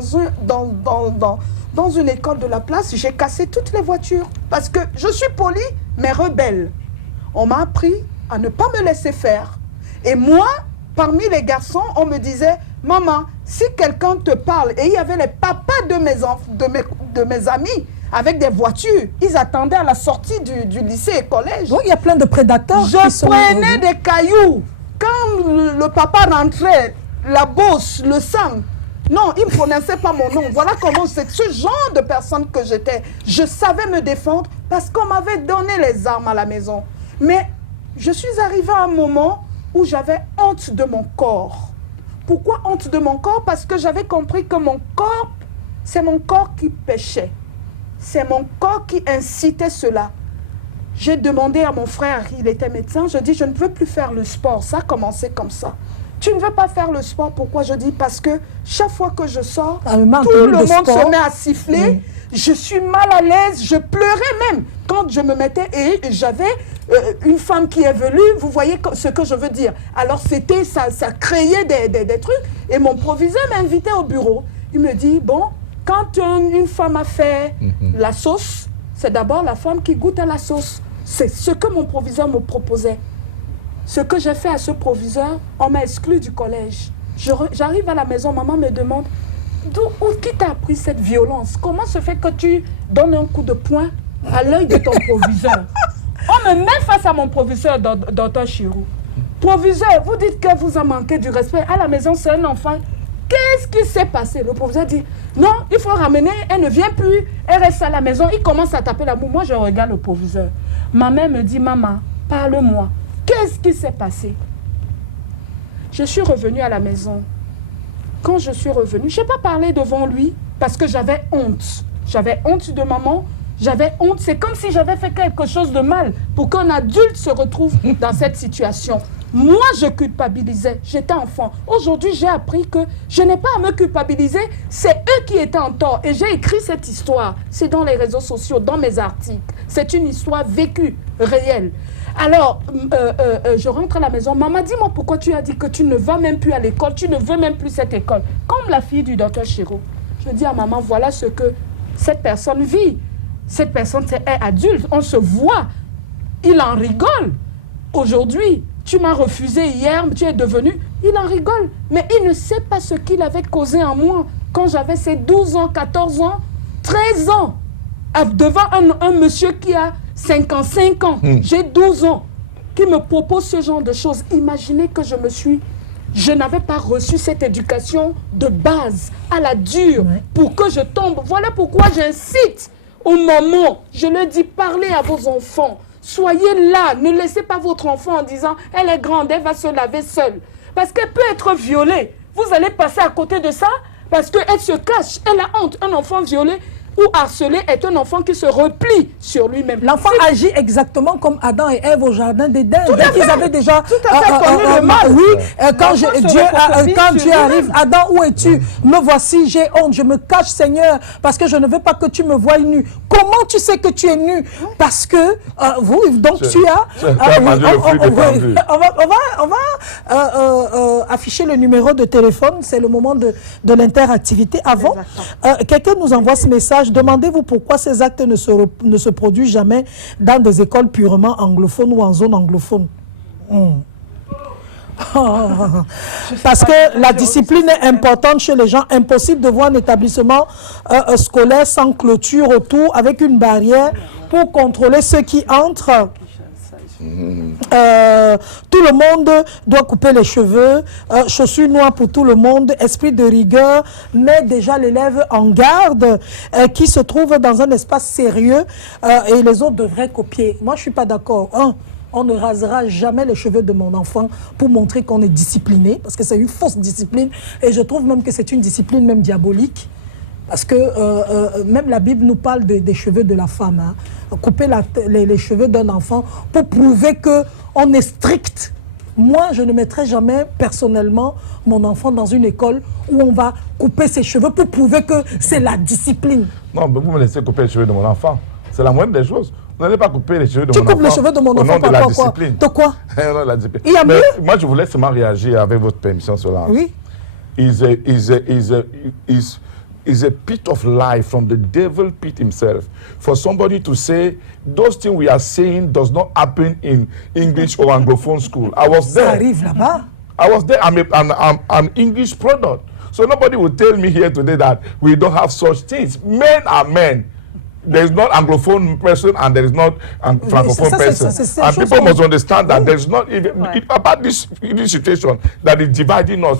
une école de la place. J'ai cassé toutes les voitures parce que je suis poli, mais rebelle. On m'a appris à ne pas me laisser faire. Et moi, parmi les garçons, on me disait, maman, si quelqu'un te parle, et il y avait les papas de mes amis, avec des voitures, ils attendaient à la sortie du lycée et collège. Donc il y a plein de prédateurs. Je prenais des cailloux. Quand le papa rentrait, la bosse, le sang, non, il ne prononçait pas mon nom. Voilà comment c'est ce genre de personne que j'étais. Je savais me défendre parce qu'on m'avait donné les armes à la maison. Mais je suis arrivée à un moment où j'avais honte de mon corps. Pourquoi honte de mon corps? Parce que j'avais compris que mon corps, c'est mon corps qui péchait. C'est mon corps qui incitait cela. J'ai demandé à mon frère, il était médecin, je dis, je ne veux plus faire le sport. Ça a commencé comme ça. Tu ne veux pas faire le sport, pourquoi? Je dis, parce que chaque fois que je sors, tout le monde se met à siffler. Je suis mal à l'aise, je pleurais même quand je me mettais et j'avais une femme qui est venue, vous voyez ce que je veux dire. Alors c'était, ça créait des trucs et mon proviseur m'invitait au bureau. Il me dit, bon, quand une femme a fait la sauce, c'est d'abord la femme qui goûte à la sauce. C'est ce que mon proviseur me proposait. Ce que j'ai fait à ce proviseur, on m'a exclu du collège. J'arrive à la maison, maman me demande, qui t'a appris cette violence? Comment se fait que tu donnes un coup de poing à l'œil de ton proviseur? On me met face à mon proviseur, Dr Chirou. Proviseur, vous dites que vous a manqué du respect. À la maison, c'est un enfant. Qu'est-ce qui s'est passé? Le proviseur dit, non, il faut ramener, elle ne vient plus, elle reste à la maison, il commence à taper la boue. Moi, je regarde le proviseur. Ma mère me dit, maman, parle-moi. Qu'est-ce qui s'est passé? Je suis revenue à la maison. Quand je suis revenue, je n'ai pas parlé devant lui parce que j'avais honte. J'avais honte de maman, j'avais honte. C'est comme si j'avais fait quelque chose de mal pour qu'un adulte se retrouve dans cette situation. Moi, je culpabilisais, j'étais enfant. Aujourd'hui, j'ai appris que je n'ai pas à me culpabiliser, c'est eux qui étaient en tort. Et j'ai écrit cette histoire, c'est dans les réseaux sociaux, dans mes articles. C'est une histoire vécue, réelle. Alors, je rentre à la maison. Maman, dis-moi pourquoi tu as dit que tu ne vas même plus à l'école, tu ne veux même plus cette école. Comme la fille du docteur Chirou. Je dis à maman, voilà ce que cette personne vit. Cette personne est adulte, on se voit. Il en rigole. Aujourd'hui, tu m'as refusé hier, tu es devenu... Il en rigole. Mais il ne sait pas ce qu'il avait causé en moi quand j'avais ces 12 ans, 14 ans, 13 ans. Devant un monsieur qui a 55 ans, j'ai 12 ans, qui me propose ce genre de choses. Imaginez que je n'avais pas reçu cette éducation de base, à la dure, pour que je tombe. Voilà pourquoi j'incite au moment, je le dis, parlez à vos enfants. Soyez là, ne laissez pas votre enfant en disant, elle est grande, elle va se laver seule. Parce qu'elle peut être violée. Vous allez passer à côté de ça parce qu'elle se cache, elle a honte. Un enfant violé, ou harcelé est un enfant qui se replie sur lui-même. L'enfant agit exactement comme Adam et Ève au jardin d'Éden. Tout à Dès fait. qu'ils avaient déjà Tout à fait connu le mal. Oui, quand L'enfant se Dieu recopie sur arrive, lui-même. Adam, où es-tu? Me voici, j'ai honte, je me cache, Seigneur, parce que je ne veux pas que tu me voies nu. Comment tu sais que tu es nu? Parce que donc tu as... On va afficher le numéro de téléphone, c'est le moment de l'interactivité. Avant, quelqu'un nous envoie ce message, demandez-vous pourquoi ces actes ne se produisent jamais dans des écoles purement anglophones ou en zone anglophone. Parce que la discipline est importante chez les gens. Impossible de voir un établissement scolaire sans clôture autour, avec une barrière pour contrôler ceux qui entrent. Tout le monde doit couper les cheveux, chaussures noires pour tout le monde, esprit de rigueur, met déjà l'élève en garde qui se trouve dans un espace sérieux et les autres devraient copier. Moi, je ne suis pas d'accord. On ne rasera jamais les cheveux de mon enfant pour montrer qu'on est discipliné, parce que c'est une fausse discipline et je trouve même que c'est une discipline même diabolique. Parce que même la Bible nous parle des cheveux de la femme. Hein. Couper les cheveux d'un enfant pour prouver qu'on est strict. Moi, je ne mettrai jamais personnellement mon enfant dans une école où on va couper ses cheveux pour prouver que c'est la discipline. Non, mais vous me laissez couper les cheveux de mon enfant. C'est la moindre des choses. Vous n'allez pas couper les cheveux de mon enfant. Tu coupes les cheveux de mon enfant par quoi? De quoi? Non, la discipline. Il y a mieux? Moi, je voulais seulement réagir avec votre permission sur là. Oui. Is a pit of life from the devil pit himself. For somebody to say, those things we are saying does not happen in English or Anglophone school. I was there. Ça arrive là-bas. I was there. I'm an English product. So nobody will tell me here today that we don't have such things. Men are men. There is not Anglophone person and there is not Francophone person. And people must understand that there is not even about this situation that is dividing us.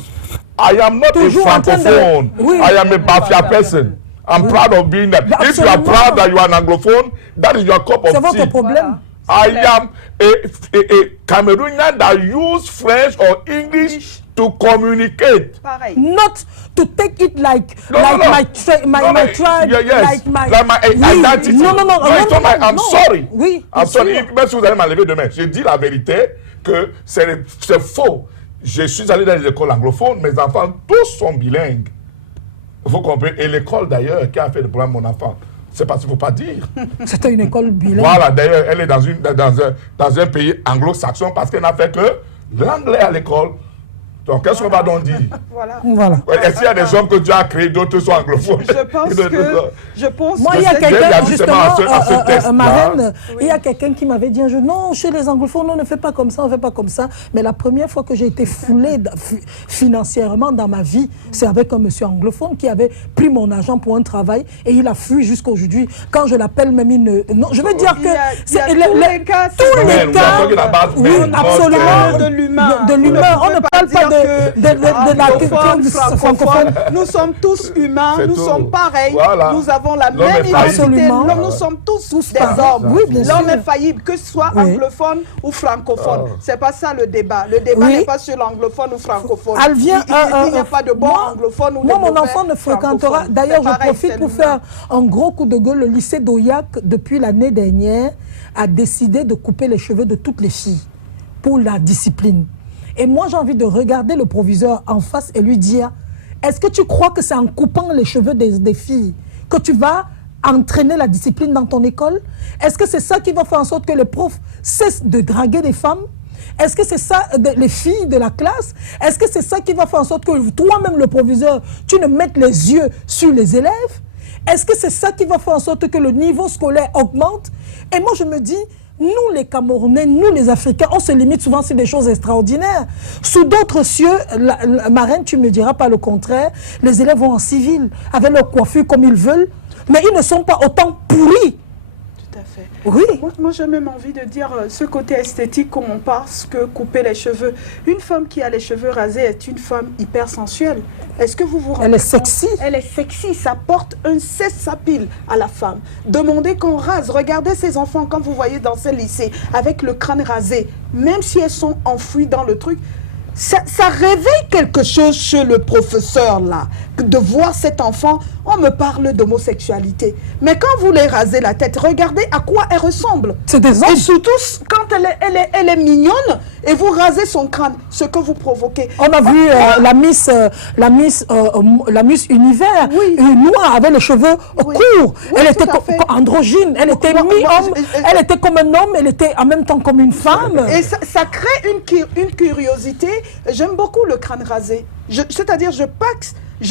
I am not a Francophone. I am a Bafia person. I'm proud of being that. If you are proud that you are an Anglophone, that is your cup of tea. C'est votre problème. I am a Cameroonian that use French or English to communicate. Not to take it like my tribe, like my identity. I'm sorry. Oui, I'm sorry. Même si vous allez m'enlever demain, je dis la vérité que c'est faux. Je suis allé dans les écoles anglophones, mes enfants tous sont bilingues. Vous comprenez? Et l'école d'ailleurs qui a fait le problème mon enfant, c'est parce qu'il ne faut pas dire. C'était une école bilingue. Voilà, d'ailleurs, elle est dans un pays anglo-saxon parce qu'elle n'a fait que l'anglais à l'école. Donc, qu'est-ce qu'on va donc dire? Voilà. Est-ce qu'il y a des hommes que Dieu a créés, d'autres sont anglophones? Je pense moi, que il y a quelqu'un, justement, Marraine, il y a quelqu'un qui m'avait dit un jour, non, chez les anglophones, on ne fait pas comme ça, on ne fait pas comme ça. Mais la première fois que j'ai été foulée financièrement dans ma vie, c'est avec un monsieur anglophone qui avait pris mon argent pour un travail et il a fui jusqu'à aujourd'hui. Quand je l'appelle, même il ne... Non, je veux dire que... tous les cas, oui, absolument, de l'humain. On ne parle pas de la culture francophone. Nous sommes tous humains, nous sommes pareils, nous avons la même identité. Nous sommes tous des hommes. Oui, bien sûr. L'homme est faillible, que ce soit anglophone ou francophone. C'est pas ça le débat. Le débat n'est pas sur l'anglophone ou francophone. Il n'y a pas de bon anglophone ou de mauvais francophone. Mon enfant ne fréquentera. D'ailleurs, je profite pour faire un gros coup de gueule. Le lycée d'Oyac, depuis l'année dernière, a décidé de couper les cheveux de toutes les filles pour la discipline. Et moi, j'ai envie de regarder le proviseur en face et lui dire, est-ce que tu crois que c'est en coupant les cheveux des filles que tu vas entraîner la discipline dans ton école? Est-ce que c'est ça qui va faire en sorte que les profs cessent de draguer des femmes? Est-ce que c'est ça, les filles de la classe? Est-ce que c'est ça qui va faire en sorte que toi-même, le proviseur, tu ne mettes les yeux sur les élèves? Est-ce que c'est ça qui va faire en sorte que le niveau scolaire augmente? Et moi, je me dis, nous, les Camerounais, nous, les Africains, on se limite souvent sur des choses extraordinaires. Sous d'autres cieux, Marraine, tu ne me diras pas le contraire, les élèves vont en civil, avec leur coiffure comme ils veulent, mais ils ne sont pas autant pourris. Tout à fait. Oui. Moi j'ai même envie de dire ce côté esthétique, comme on pense que couper les cheveux. Une femme qui a les cheveux rasés est une femme hyper sensuelle. Est-ce que vous vous rendez compte? Elle est sexy. Elle est sexy, ça porte un cesse-à-pile à la femme. Demandez qu'on rase. Regardez ces enfants quand vous voyez dans ces lycées avec le crâne rasé, même si elles sont enfouies dans le truc. Ça réveille quelque chose chez le professeur là, de voir cet enfant. on me parle d'homosexualité. Mais quand vous les rasez la tête, regardez à quoi elle ressemble. C'est des hommes. Et surtout, quand elle est mignonne, et vous rasez son crâne, ce que vous provoquez. On a vu la Miss Univers, noire, avec les cheveux courts. Elle était androgyne, elle était mi-homme, elle était comme un homme, elle était en même temps comme une femme. Et ça crée une curiosité. J'aime beaucoup le crâne rasé. C'est-à-dire, je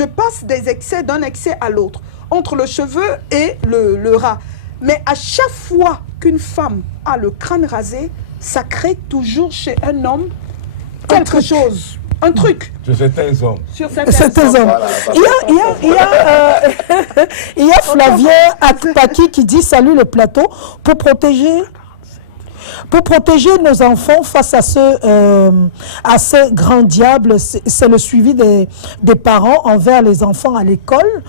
passe des excès d'un excès à l'autre, entre le cheveu et le ras. Mais à chaque fois qu'une femme a le crâne rasé, ça crée toujours chez un homme quelque chose, un truc. Sur certains hommes. Sur certains hommes. Il y a Flavien Akpaki qui dit « Salut le plateau, pour protéger nos enfants face à ce grand diable, c'est le suivi des parents envers les enfants à l'école,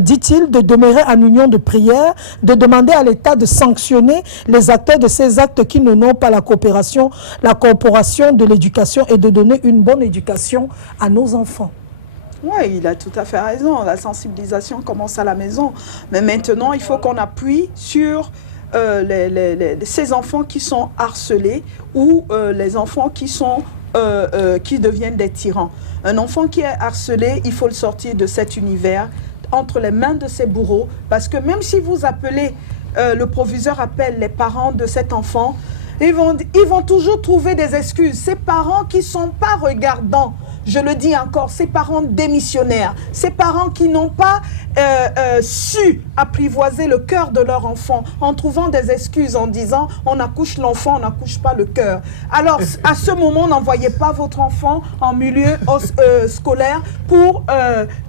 dit-il, de demeurer en union de prière, de demander à l'État de sanctionner les acteurs de ces actes qui n'ont pas la corporation de l'éducation et de donner une bonne éducation à nos enfants. » Oui, il a tout à fait raison. La sensibilisation commence à la maison. Mais maintenant, il faut qu'on appuie sur ces enfants qui sont harcelés ou les enfants qui deviennent des tyrans. Un enfant qui est harcelé, il faut le sortir de cet univers entre les mains de ses bourreaux, parce que même si vous appelez, le proviseur appelle les parents de cet enfant, ils vont toujours trouver des excuses. Ces parents qui ne sont pas regardants, je le dis encore, ces parents démissionnaires, ces parents qui n'ont pas su apprivoiser le cœur de leur enfant en trouvant des excuses en disant on accouche l'enfant, on n'accouche pas le cœur. Alors à ce moment, n'envoyez pas votre enfant en milieu scolaire pour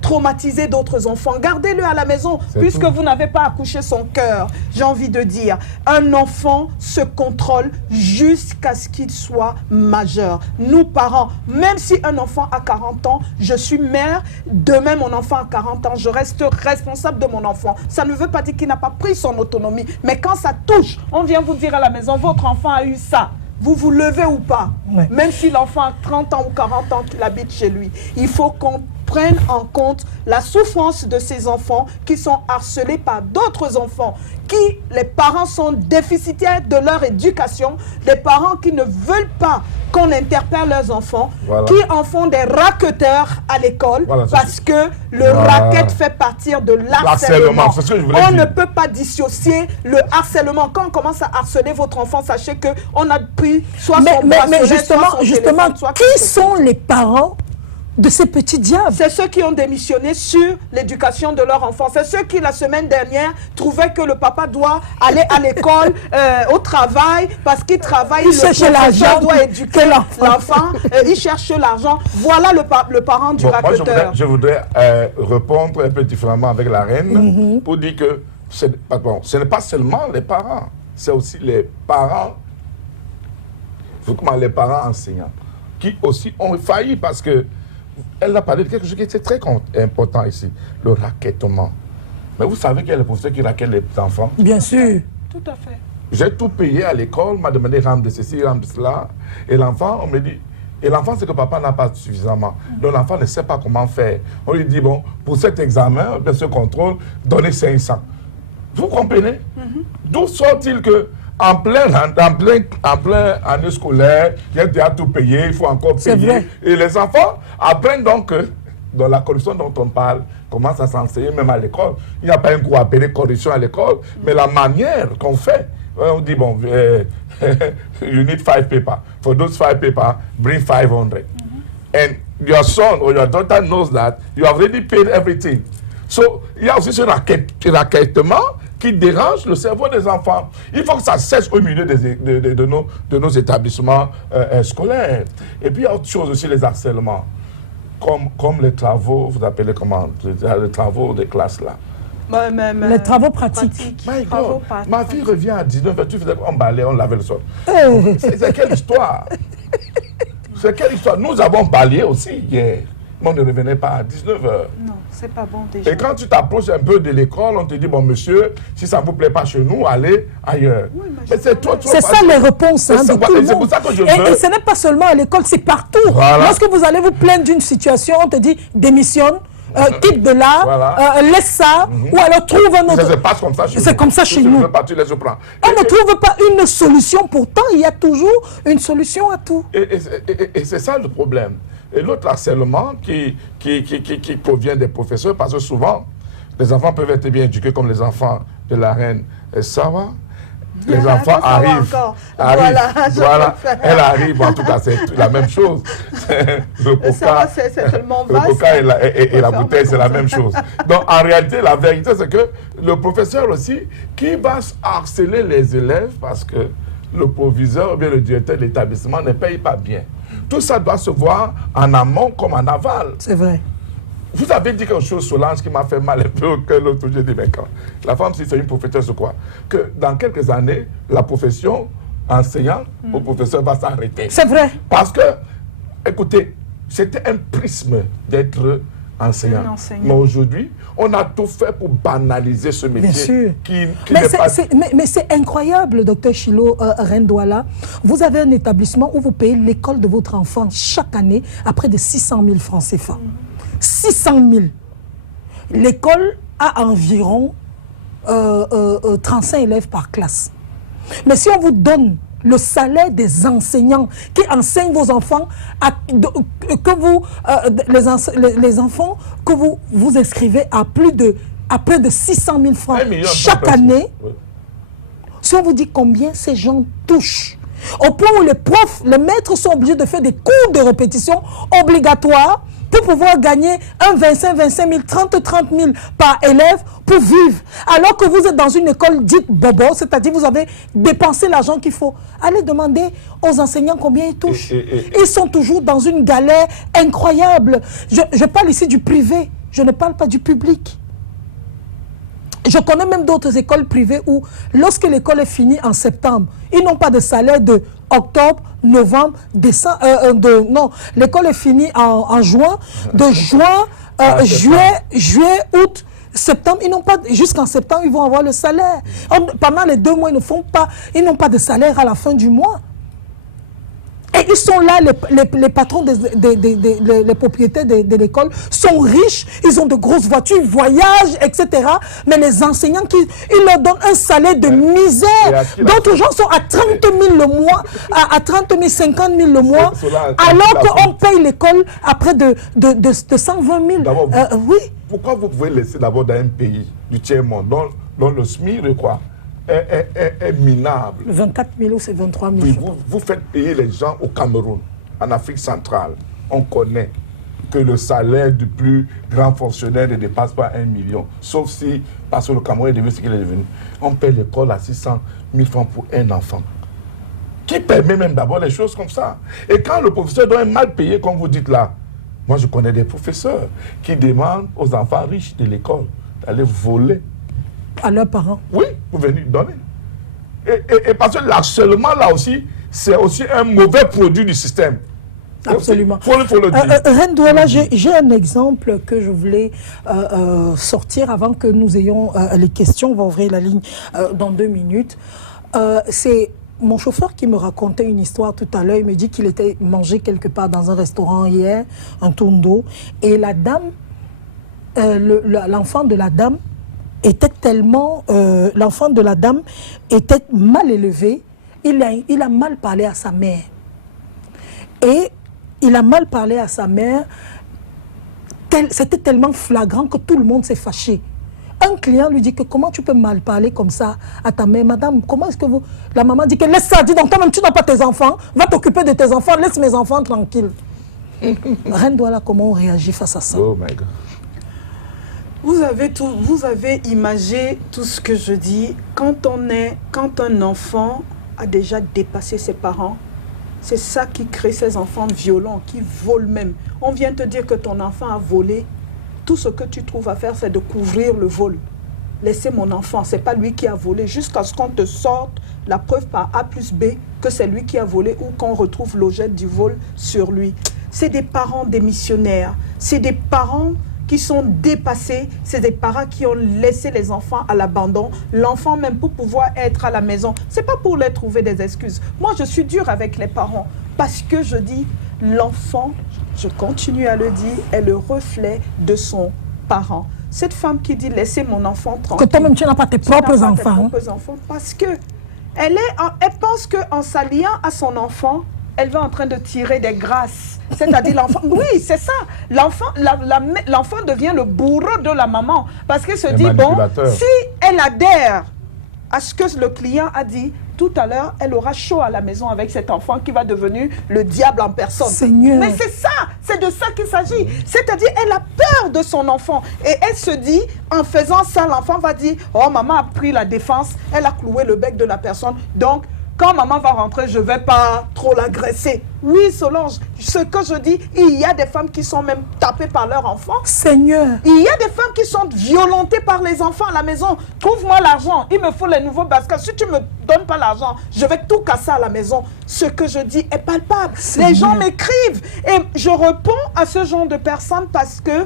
traumatiser d'autres enfants. Gardez-le à la maison puisque vous n'avez pas accouché son cœur. J'ai envie de dire, un enfant se contrôle jusqu'à ce qu'il soit majeur. Nous parents, même si un enfant a 40 ans, je suis mère, demain mon enfant a 40 ans, je reste responsable de mon enfant. Ça ne veut pas dire qu'il n'a pas pris son autonomie, mais quand ça touche, on vient vous dire à la maison, votre enfant a eu ça. Vous vous levez ou pas, même si l'enfant a 30 ans ou 40 ans qu'il habite chez lui. Il faut qu'on prenne en compte la souffrance de ces enfants qui sont harcelés par d'autres enfants, qui, les parents sont déficitaires de leur éducation, des parents qui ne veulent pas qu'on interpelle leurs enfants, qui en font des raqueteurs à l'école, parce que le racket fait partir de l'harcèlement. On ne peut pas dissocier le harcèlement. Quand on commence à harceler votre enfant, sachez qu'on a pris soit son bracelet, soit justement, qui sont les parents de ces petits diables? C'est ceux qui ont démissionné sur l'éducation de leur enfant. C'est ceux qui, la semaine dernière, trouvaient que le papa doit aller à l'école, au travail, parce qu'il travaille, le professeur doit éduquer l'enfant, il cherche l'argent. Voilà le parent du raqueteur. Moi, je voudrais répondre un peu différemment avec la reine pour dire que ce n'est pas seulement les parents, c'est aussi les parents, les parents enseignants, qui aussi ont failli parce que elle a parlé de quelque chose qui était très important ici, le raquettement. Mais vous savez qu'il y a les professeurs qui raquettent les enfants? Bien sûr. Tout à fait. J'ai tout payé à l'école, m'a demandé rendre de ceci, rendre de cela. Et l'enfant, on me dit, et l'enfant, c'est que papa n'a pas suffisamment. Donc l'enfant ne sait pas comment faire. On lui dit, bon, pour cet examen, de ce contrôle, donnez 500. Vous comprenez? D'où sort-il que en plein année scolaire, il y a déjà tout payé, il faut encore payer. Et les enfants apprennent donc que dans la corruption dont on parle, commence à s'enseigner même à l'école. Il n'y a pas un cours appelé corruption à l'école, mais la manière qu'on fait, on dit, bon, you need 5 papers. For those 5 papers, bring 500. And your son or your daughter knows that you have already paid everything. So, il y a aussi ce raquettement qui dérange le cerveau des enfants. Il faut que ça cesse au milieu de nos établissements scolaires. Et puis, il y a autre chose aussi, les harcèlements. Comme les travaux, vous appelez comment? Les travaux de classe là. Les travaux pratiques. Ma fille revient à 19h, tu faisais on balait, on lavait le sol. C'est quelle histoire? C'est quelle histoire? Nous avons balayé aussi hier. Mais on ne revenait pas à 19h. Non, c'est pas bon déjà. Et quand tu t'approches un peu de l'école, on te dit, bon monsieur, si ça ne vous plaît pas chez nous, allez ailleurs. Oui, mais c'est toi, c'est ça les réponses de tout le monde. C'est pour ça que je veux. Et ce n'est pas seulement à l'école, c'est partout. Voilà. Lorsque vous allez vous plaindre d'une situation, on te dit, démissionne. quitte de là, Voilà. laisse ça, ou alors trouve un autre. Ça se passe comme ça chez nous. C'est comme ça chez nous. Tu les prends. On ne trouve pas une solution, pourtant il y a toujours une solution à tout. Et c'est ça le problème. Et l'autre harcèlement qui provient des professeurs, parce que souvent, les enfants peuvent être bien éduqués comme les enfants de la reine Sawa. Les enfants arrivent. Voilà. Elle arrive, en tout cas, c'est la même chose. Le coca, c'est tellement le vaste. coca et la bouteille, c'est la même chose. Donc, en réalité, la vérité, c'est que le professeur aussi, qui va harceler les élèves parce que le proviseur ou bien le directeur de l'établissement ne paye pas bien. Tout ça doit se voir en amont comme en aval. C'est vrai. Vous avez dit quelque chose, Solange, qui m'a fait mal un peu au cœur l'autre jour. J'ai dit, mais quand la femme, si c'est une prophétesse, c'est quoi? Que dans quelques années, la profession enseignant ou professeur va s'arrêter. C'est vrai. Parce que, écoutez, c'était un prisme d'être enseignant. Mais aujourd'hui, on a tout fait pour banaliser ce métier. Bien sûr. Mais c'est incroyable, docteur Chilo Rendouala. Vous avez un établissement où vous payez l'école de votre enfant chaque année à près de 600 000 francs CFA. 600 000. L'école a environ 35 élèves par classe. Mais si on vous donne le salaire des enseignants qui enseignent vos enfants, les enfants que vous inscrivez à près de 600 000 francs chaque année, si on vous dit combien ces gens touchent, au point où les profs, les maîtres sont obligés de faire des cours de répétition obligatoires pour pouvoir gagner un 25 000, 30 000 par élève pour vivre. Alors que vous êtes dans une école dite bobo, c'est-à-dire vous avez dépensé l'argent qu'il faut. Allez demander aux enseignants combien ils touchent. Ils sont toujours dans une galère incroyable. Je parle ici du privé, je ne parle pas du public. Je connais même d'autres écoles privées où, lorsque l'école est finie en septembre, ils n'ont pas de salaire de octobre, novembre, décembre. Non, l'école est finie en juin. De juin, juillet, août, septembre, ils n'ont pas. Jusqu'en septembre, ils vont avoir le salaire. Pendant les 2 mois, ils n'ont pas de salaire à la fin du mois. Et ils sont là, les patrons, les propriétaires de l'école sont riches, ils ont de grosses voitures, voyagent, etc. Mais les enseignants, ils leur donnent un salaire de misère. D'autres gens sont à 30 000 le mois, à 30 000, 50 000 le mois, alors qu'on paye l'école à près de 120 000. Oui. Pourquoi vous pouvez laisser d'abord dans un pays du tiers-monde, dont le SMIC, quoi, est minable. 24 000 ou c'est 23 000. Oui, vous faites payer les gens au Cameroun, en Afrique centrale. On connaît que le salaire du plus grand fonctionnaire ne dépasse pas 1 million. Sauf si, parce que le Cameroun est devenu ce qu'il est devenu, on paie l'école à 600 000 francs pour un enfant. Qui permet même d'abord les choses comme ça. Et quand le professeur doit être mal payé, comme vous dites là, moi je connais des professeurs qui demandent aux enfants riches de l'école d'aller voler à leurs parents. Oui, pour venir donner. Et parce que l'harcèlement, là aussi, c'est aussi un mauvais produit du système. Absolument. Il faut le dire. Rendouala, j'ai un exemple que je voulais sortir avant que nous ayons les questions. On va ouvrir la ligne dans 2 minutes. C'est mon chauffeur qui me racontait une histoire tout à l'heure. Il me dit qu'il était mangé quelque part dans un restaurant hier, un tourne d'eau. Et la dame, l'enfant de la dame, était tellement... l'enfant de la dame était mal élevé. Il a mal parlé à sa mère. Et il a mal parlé à sa mère. C'était tellement flagrant que tout le monde s'est fâché. Un client lui dit que comment tu peux mal parler comme ça à ta mère? Madame, comment est-ce que vous... La maman dit que laisse ça, dis donc toi-même tu n'as pas tes enfants. Va t'occuper de tes enfants, laisse mes enfants tranquilles. Rendouala, comment on réagit face à ça? Oh my God. Vous avez imagé tout ce que je dis. Quand un enfant a déjà dépassé ses parents, c'est ça qui crée ces enfants violents, qui volent même. On vient te dire que ton enfant a volé. Tout ce que tu trouves à faire, c'est de couvrir le vol. Laissez mon enfant, c'est pas lui qui a volé, jusqu'à ce qu'on te sorte la preuve par A plus B que c'est lui qui a volé ou qu'on retrouve l'objet du vol sur lui. C'est des parents démissionnaires, c'est des parents qui sont dépassés, c'est des parents qui ont laissé les enfants à l'abandon. L'enfant même pour pouvoir être à la maison, c'est pas pour leur trouver des excuses. Moi je suis dure avec les parents parce que je dis l'enfant, je continue à le dire, est le reflet de son parent. Cette femme qui dit laissez mon enfant tranquille. Que toi-même tu n'as pas tes propres enfants. Parce que elle pense qu'en s'alliant à son enfant, elle va en train de tirer des grâces. C'est-à-dire l'enfant. Oui, c'est ça. L'enfant devient le bourreau de la maman. Parce qu'elle se dit, bon, si elle adhère à ce que le client a dit, tout à l'heure, elle aura chaud à la maison avec cet enfant qui va devenir le diable en personne. Seigneur. Mais c'est ça, c'est de ça qu'il s'agit. C'est-à-dire, elle a peur de son enfant. Et elle se dit, en faisant ça, l'enfant va dire, oh, maman a pris la défense, elle a cloué le bec de la personne. Donc, quand maman va rentrer, je ne vais pas trop l'agresser. Oui, Solange, ce que je dis, il y a des femmes qui sont même tapées par leurs enfants. Seigneur. Il y a des femmes qui sont violentées par les enfants à la maison. Trouve-moi l'argent, il me faut les nouveaux baskets. Si tu ne me donnes pas l'argent, je vais tout casser à la maison. Ce que je dis est palpable. Seigneur. Les gens m'écrivent. Et je réponds à ce genre de personnes parce que,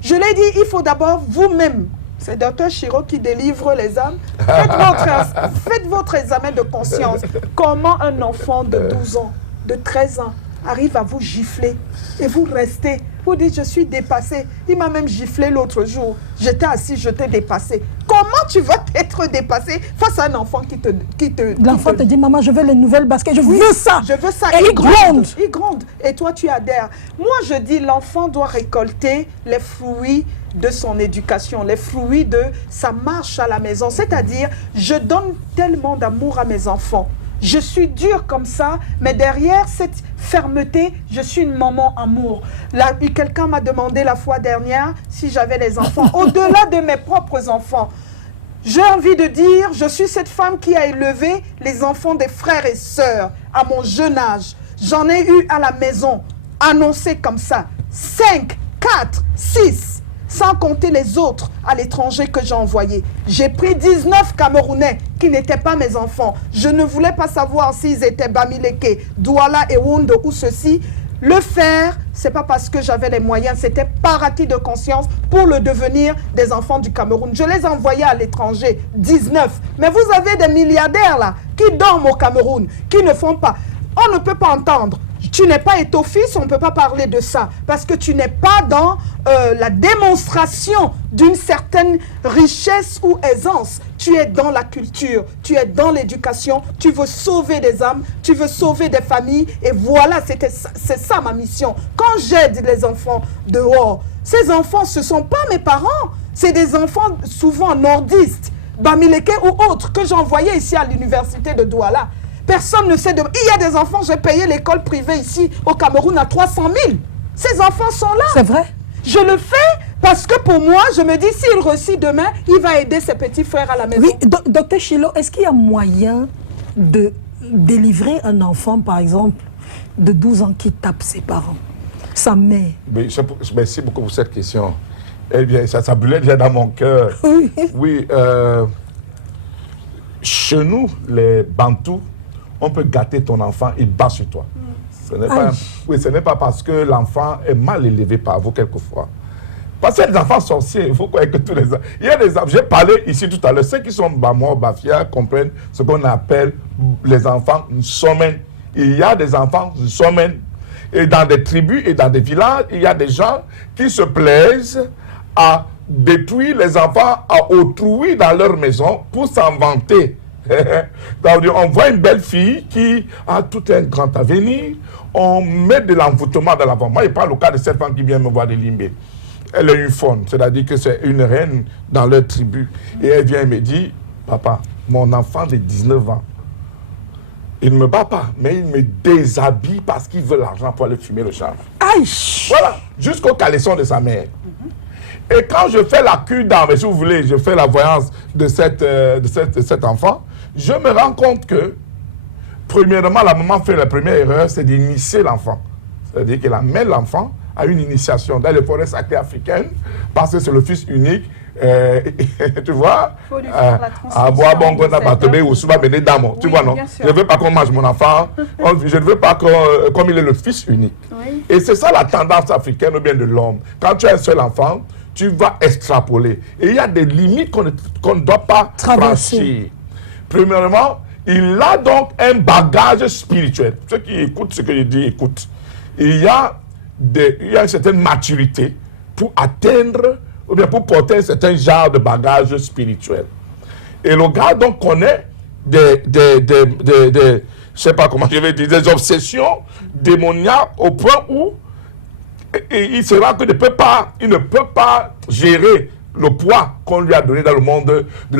je l'ai dit, il faut d'abord vous-même. C'est Dr Chiro qui délivre les âmes. Faites votre examen de conscience. Comment un enfant de 12 ans, de 13 ans, arrive à vous gifler et vous restez. Vous dites, je suis dépassé. Il m'a même giflé l'autre jour. J'étais assis, je t'ai dépassé. Comment tu vas être dépassé face à un enfant qui te L'enfant te dit, maman, je veux les nouvelles baskets, je veux ça. Je veux ça. Et il gronde. Il gronde. Et toi, tu adhères. Moi, je dis, l'enfant doit récolter les fruits de son éducation, les fruits de sa marche à la maison. C'est-à-dire, je donne tellement d'amour à mes enfants. Je suis dure comme ça, mais derrière cette fermeté, je suis une maman amour. Quelqu'un m'a demandé la fois dernière si j'avais les enfants. Au-delà de mes propres enfants, j'ai envie de dire, je suis cette femme qui a élevé les enfants des frères et sœurs à mon jeune âge. J'en ai eu à la maison, annoncé comme ça, 5, 4, 6. Sans compter les autres à l'étranger que j'ai envoyés. J'ai pris 19 Camerounais qui n'étaient pas mes enfants. Je ne voulais pas savoir s'ils étaient Bamileke, Douala et Wundo ou ceci. Le faire, c'est pas parce que j'avais les moyens, c'était par acquis de conscience pour le devenir des enfants du Cameroun. Je les envoyais à l'étranger, 19. Mais vous avez des milliardaires là, qui dorment au Cameroun, qui ne font pas. On ne peut pas entendre. Tu n'es pas étophiste, on ne peut pas parler de ça. Parce que tu n'es pas dans la démonstration d'une certaine richesse ou aisance. Tu es dans la culture, tu es dans l'éducation, tu veux sauver des âmes, tu veux sauver des familles. Et voilà, c'est ça ma mission. Quand j'aide les enfants dehors, ces enfants, ce ne sont pas mes parents. C'est des enfants souvent nordistes, Bamileke ou autres, que j'envoyais ici à l'université de Douala. Personne ne sait de... Il y a des enfants, j'ai payé l'école privée ici au Cameroun à 300 000. Ces enfants sont là. C'est vrai. Je le fais parce que pour moi, je me dis, s'il réussit demain, il va aider ses petits frères à la maison. Oui, docteur Chilo, est-ce qu'il y a moyen de délivrer un enfant, par exemple, de 12 ans qui tape ses parents, sa mère? Merci beaucoup pour cette question. Eh bien, ça brûlait déjà dans mon cœur. Oui. Oui, chez nous, les Bantous, on peut gâter ton enfant et bat sur toi. Ce n'est pas parce que l'enfant est mal élevé par vous quelquefois. Parce qu'il y a des enfants sorciers, il faut croire que tous les enfants... Il y a des enfants, j'ai parlé ici tout à l'heure, ceux qui sont Bamor, Bafia comprennent ce qu'on appelle les enfants Nsommen. Il y a des enfants Nsommen. Et dans des tribus et dans des villages, il y a des gens qui se plaisent à détruire les enfants, à autrui dans leur maison pour s'en vanter. On voit une belle fille qui a tout un grand avenir, on met de l'envoûtement dans l'enfant. Moi, je parle au cas de cette femme qui vient me voir de Limbé. Elle est une faune, c'est-à-dire que c'est une reine dans leur tribu. Et elle vient et me dit, papa, mon enfant de 19 ans, il ne me bat pas, mais il me déshabille parce qu'il veut l'argent pour aller fumer le chanvre. Aïe! Voilà, jusqu'au caleçon de sa mère. Et quand je fais la cure d'âme, si vous voulez, je fais la voyance de cet enfant, je me rends compte que, premièrement, la maman fait la première erreur, c'est d'initier l'enfant. C'est-à-dire qu'elle amène l'enfant à une initiation dans les forêts sacrées africaines, parce que c'est le fils unique. Tu vois, à boire bon ou souvent mener d'âme. Tu vois, non? Je ne veux pas qu'on mange mon enfant. Je ne veux pas comme il est le fils unique. Oui. Et c'est ça la tendance africaine ou bien de l'homme. Quand tu as un seul enfant, tu vas extrapoler. Et il y a des limites qu'on ne doit pas franchir. Premièrement, il a donc un bagage spirituel. Ceux qui écoutent ce que je dis, écoutent. Il y a une certaine maturité pour atteindre ou bien pour porter un certain genre de bagage spirituel. Et le gars donc connaît je sais pas comment je vais dire, des obsessions démoniaques au point où il se rend qu'il ne peut pas gérer le poids qu'on lui a donné dans le monde de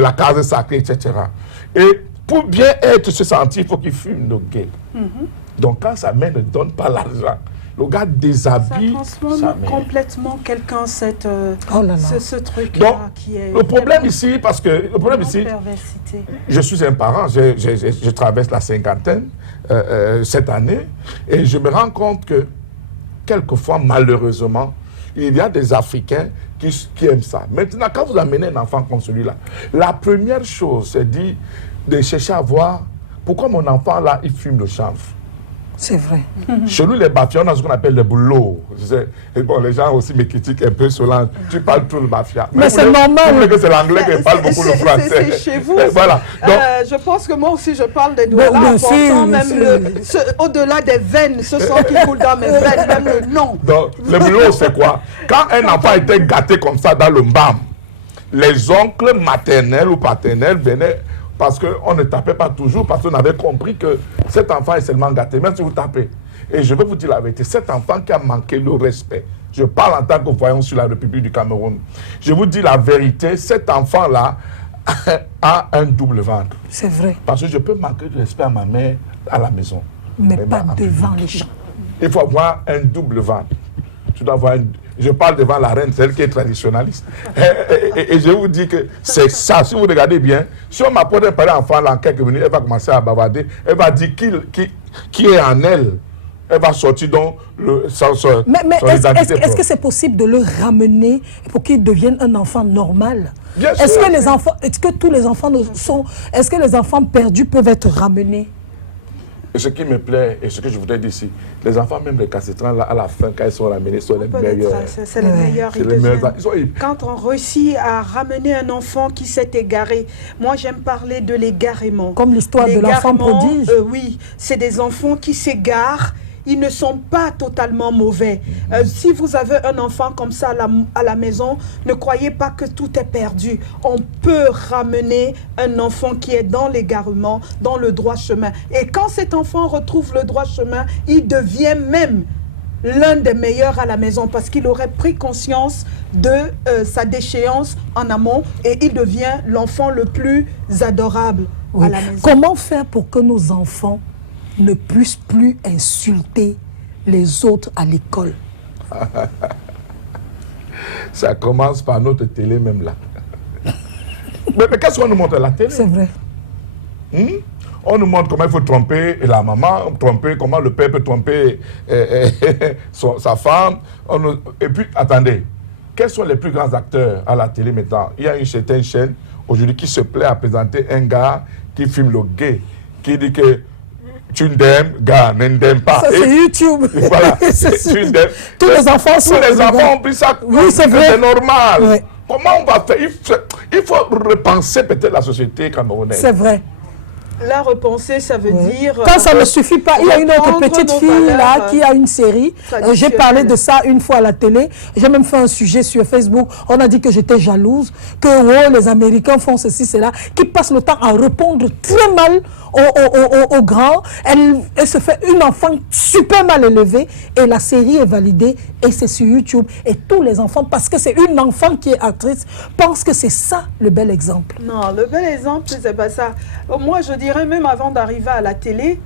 la case sacrée, etc. Et pour bien être se sentir, il faut qu'il fume le gay. Donc quand sa mère ne donne pas l'argent, le gars déshabille ça transforme sa mère. Complètement quelqu'un ce truc-là Donc, qui est... le problème ici, parce que le problème ici, perversité. je suis un parent, je traverse la cinquantaine cette année, et je me rends compte que quelquefois, malheureusement, il y a des Africains qui aiment ça. Maintenant, quand vous amenez un enfant comme celui-là, la première chose, c'est de chercher à voir pourquoi mon enfant là, il fume le chanvre. C'est vrai. Chez nous, les mafias, on a ce qu'on appelle les boulots. Et bon, les gens aussi me critiquent un peu Solange. Tu parles tout le mafia. Mais c'est normal. Vous voulez que c'est l'anglais qui parle beaucoup le français. C'est chez vous. Voilà. Donc, je pense que moi aussi, je parle des doigts là, au-delà des veines, ce sang qui coule dans mes veines, même le nom. Donc, le boulot, c'est quoi? Quand un enfant était gâté comme ça dans le mbam, les oncles maternels ou paternels venaient parce qu'on ne tapait pas toujours, parce qu'on avait compris que cet enfant est seulement gâté, même si vous tapez. Et je vais vous dire la vérité, cet enfant qui a manqué le respect, je parle en tant que voyant sur la République du Cameroun, je vous dis la vérité, cet enfant-là a un double ventre. C'est vrai. Parce que je peux manquer de respect à ma mère à la maison. Mais pas devant les gens. Il faut avoir un double ventre. Tu dois avoir je parle devant la reine, celle qui est traditionnaliste. Et je vous dis que c'est ça. Si vous regardez bien, si on m'apporte un parent enfant là, en quelques minutes, elle va commencer à bavarder. Elle va dire qui est en elle. Elle va sortir donc son identité. Est-ce que c'est possible de le ramener pour qu'il devienne un enfant normal? Bien sûr. Est-ce que tous les enfants est-ce que les enfants perdus peuvent être ramenés? Et ce qui me plaît, et ce que je voudrais dire ici, les enfants, même les cassitran, là, à la fin, quand ils sont ramenés, sont les meilleurs. C'est les meilleurs. Quand on réussit à ramener un enfant qui s'est égaré, moi j'aime parler de l'égarement. Comme l'histoire de l'enfant prodige. Oui, c'est des enfants qui s'égarent. Ils ne sont pas totalement mauvais. Si vous avez un enfant comme ça à la maison, ne croyez pas que tout est perdu. On peut ramener un enfant qui est dans l'égarement, dans le droit chemin. Et quand cet enfant retrouve le droit chemin, il devient même l'un des meilleurs à la maison parce qu'il aurait pris conscience de sa déchéance en amont et il devient l'enfant le plus adorable à la maison. Comment faire pour que nos enfants ne puissent plus insulter les autres à l'école? Ça commence par notre télé même là. Mais qu'est-ce qu'on nous montre à la télé? C'est vrai. On nous montre comment il faut tromper la maman, comment le père peut tromper sa femme. Et puis, attendez, quels sont les plus grands acteurs à la télé maintenant? Il y a une certaine chaîne aujourd'hui qui se plaît à présenter un gars qui filme le gay, qui dit que tu n'aimes, gars, n'aime pas. Ça, c'est YouTube. Voilà. Tous les enfants ont pris ça. Oui, c'est vrai. C'est normal. Oui. Comment on va faire? Il faut repenser peut-être la société camerounaise. C'est vrai. La repenser, ça veut dire... Quand ça ne suffit pas, il y a une autre petite fille là qui a une série. J'ai parlé de ça une fois à la télé. J'ai même fait un sujet sur Facebook. On a dit que j'étais jalouse, que les Américains font ceci, cela, qui passent le temps à répondre très mal aux grands. Elle se fait une enfant super mal élevée et la série est validée et c'est sur YouTube. Et tous les enfants, parce que c'est une enfant qui est actrice, pensent que c'est ça le bel exemple. Non, le bel exemple, c'est pas ça. Moi, je dirais même avant d'arriver à la télé,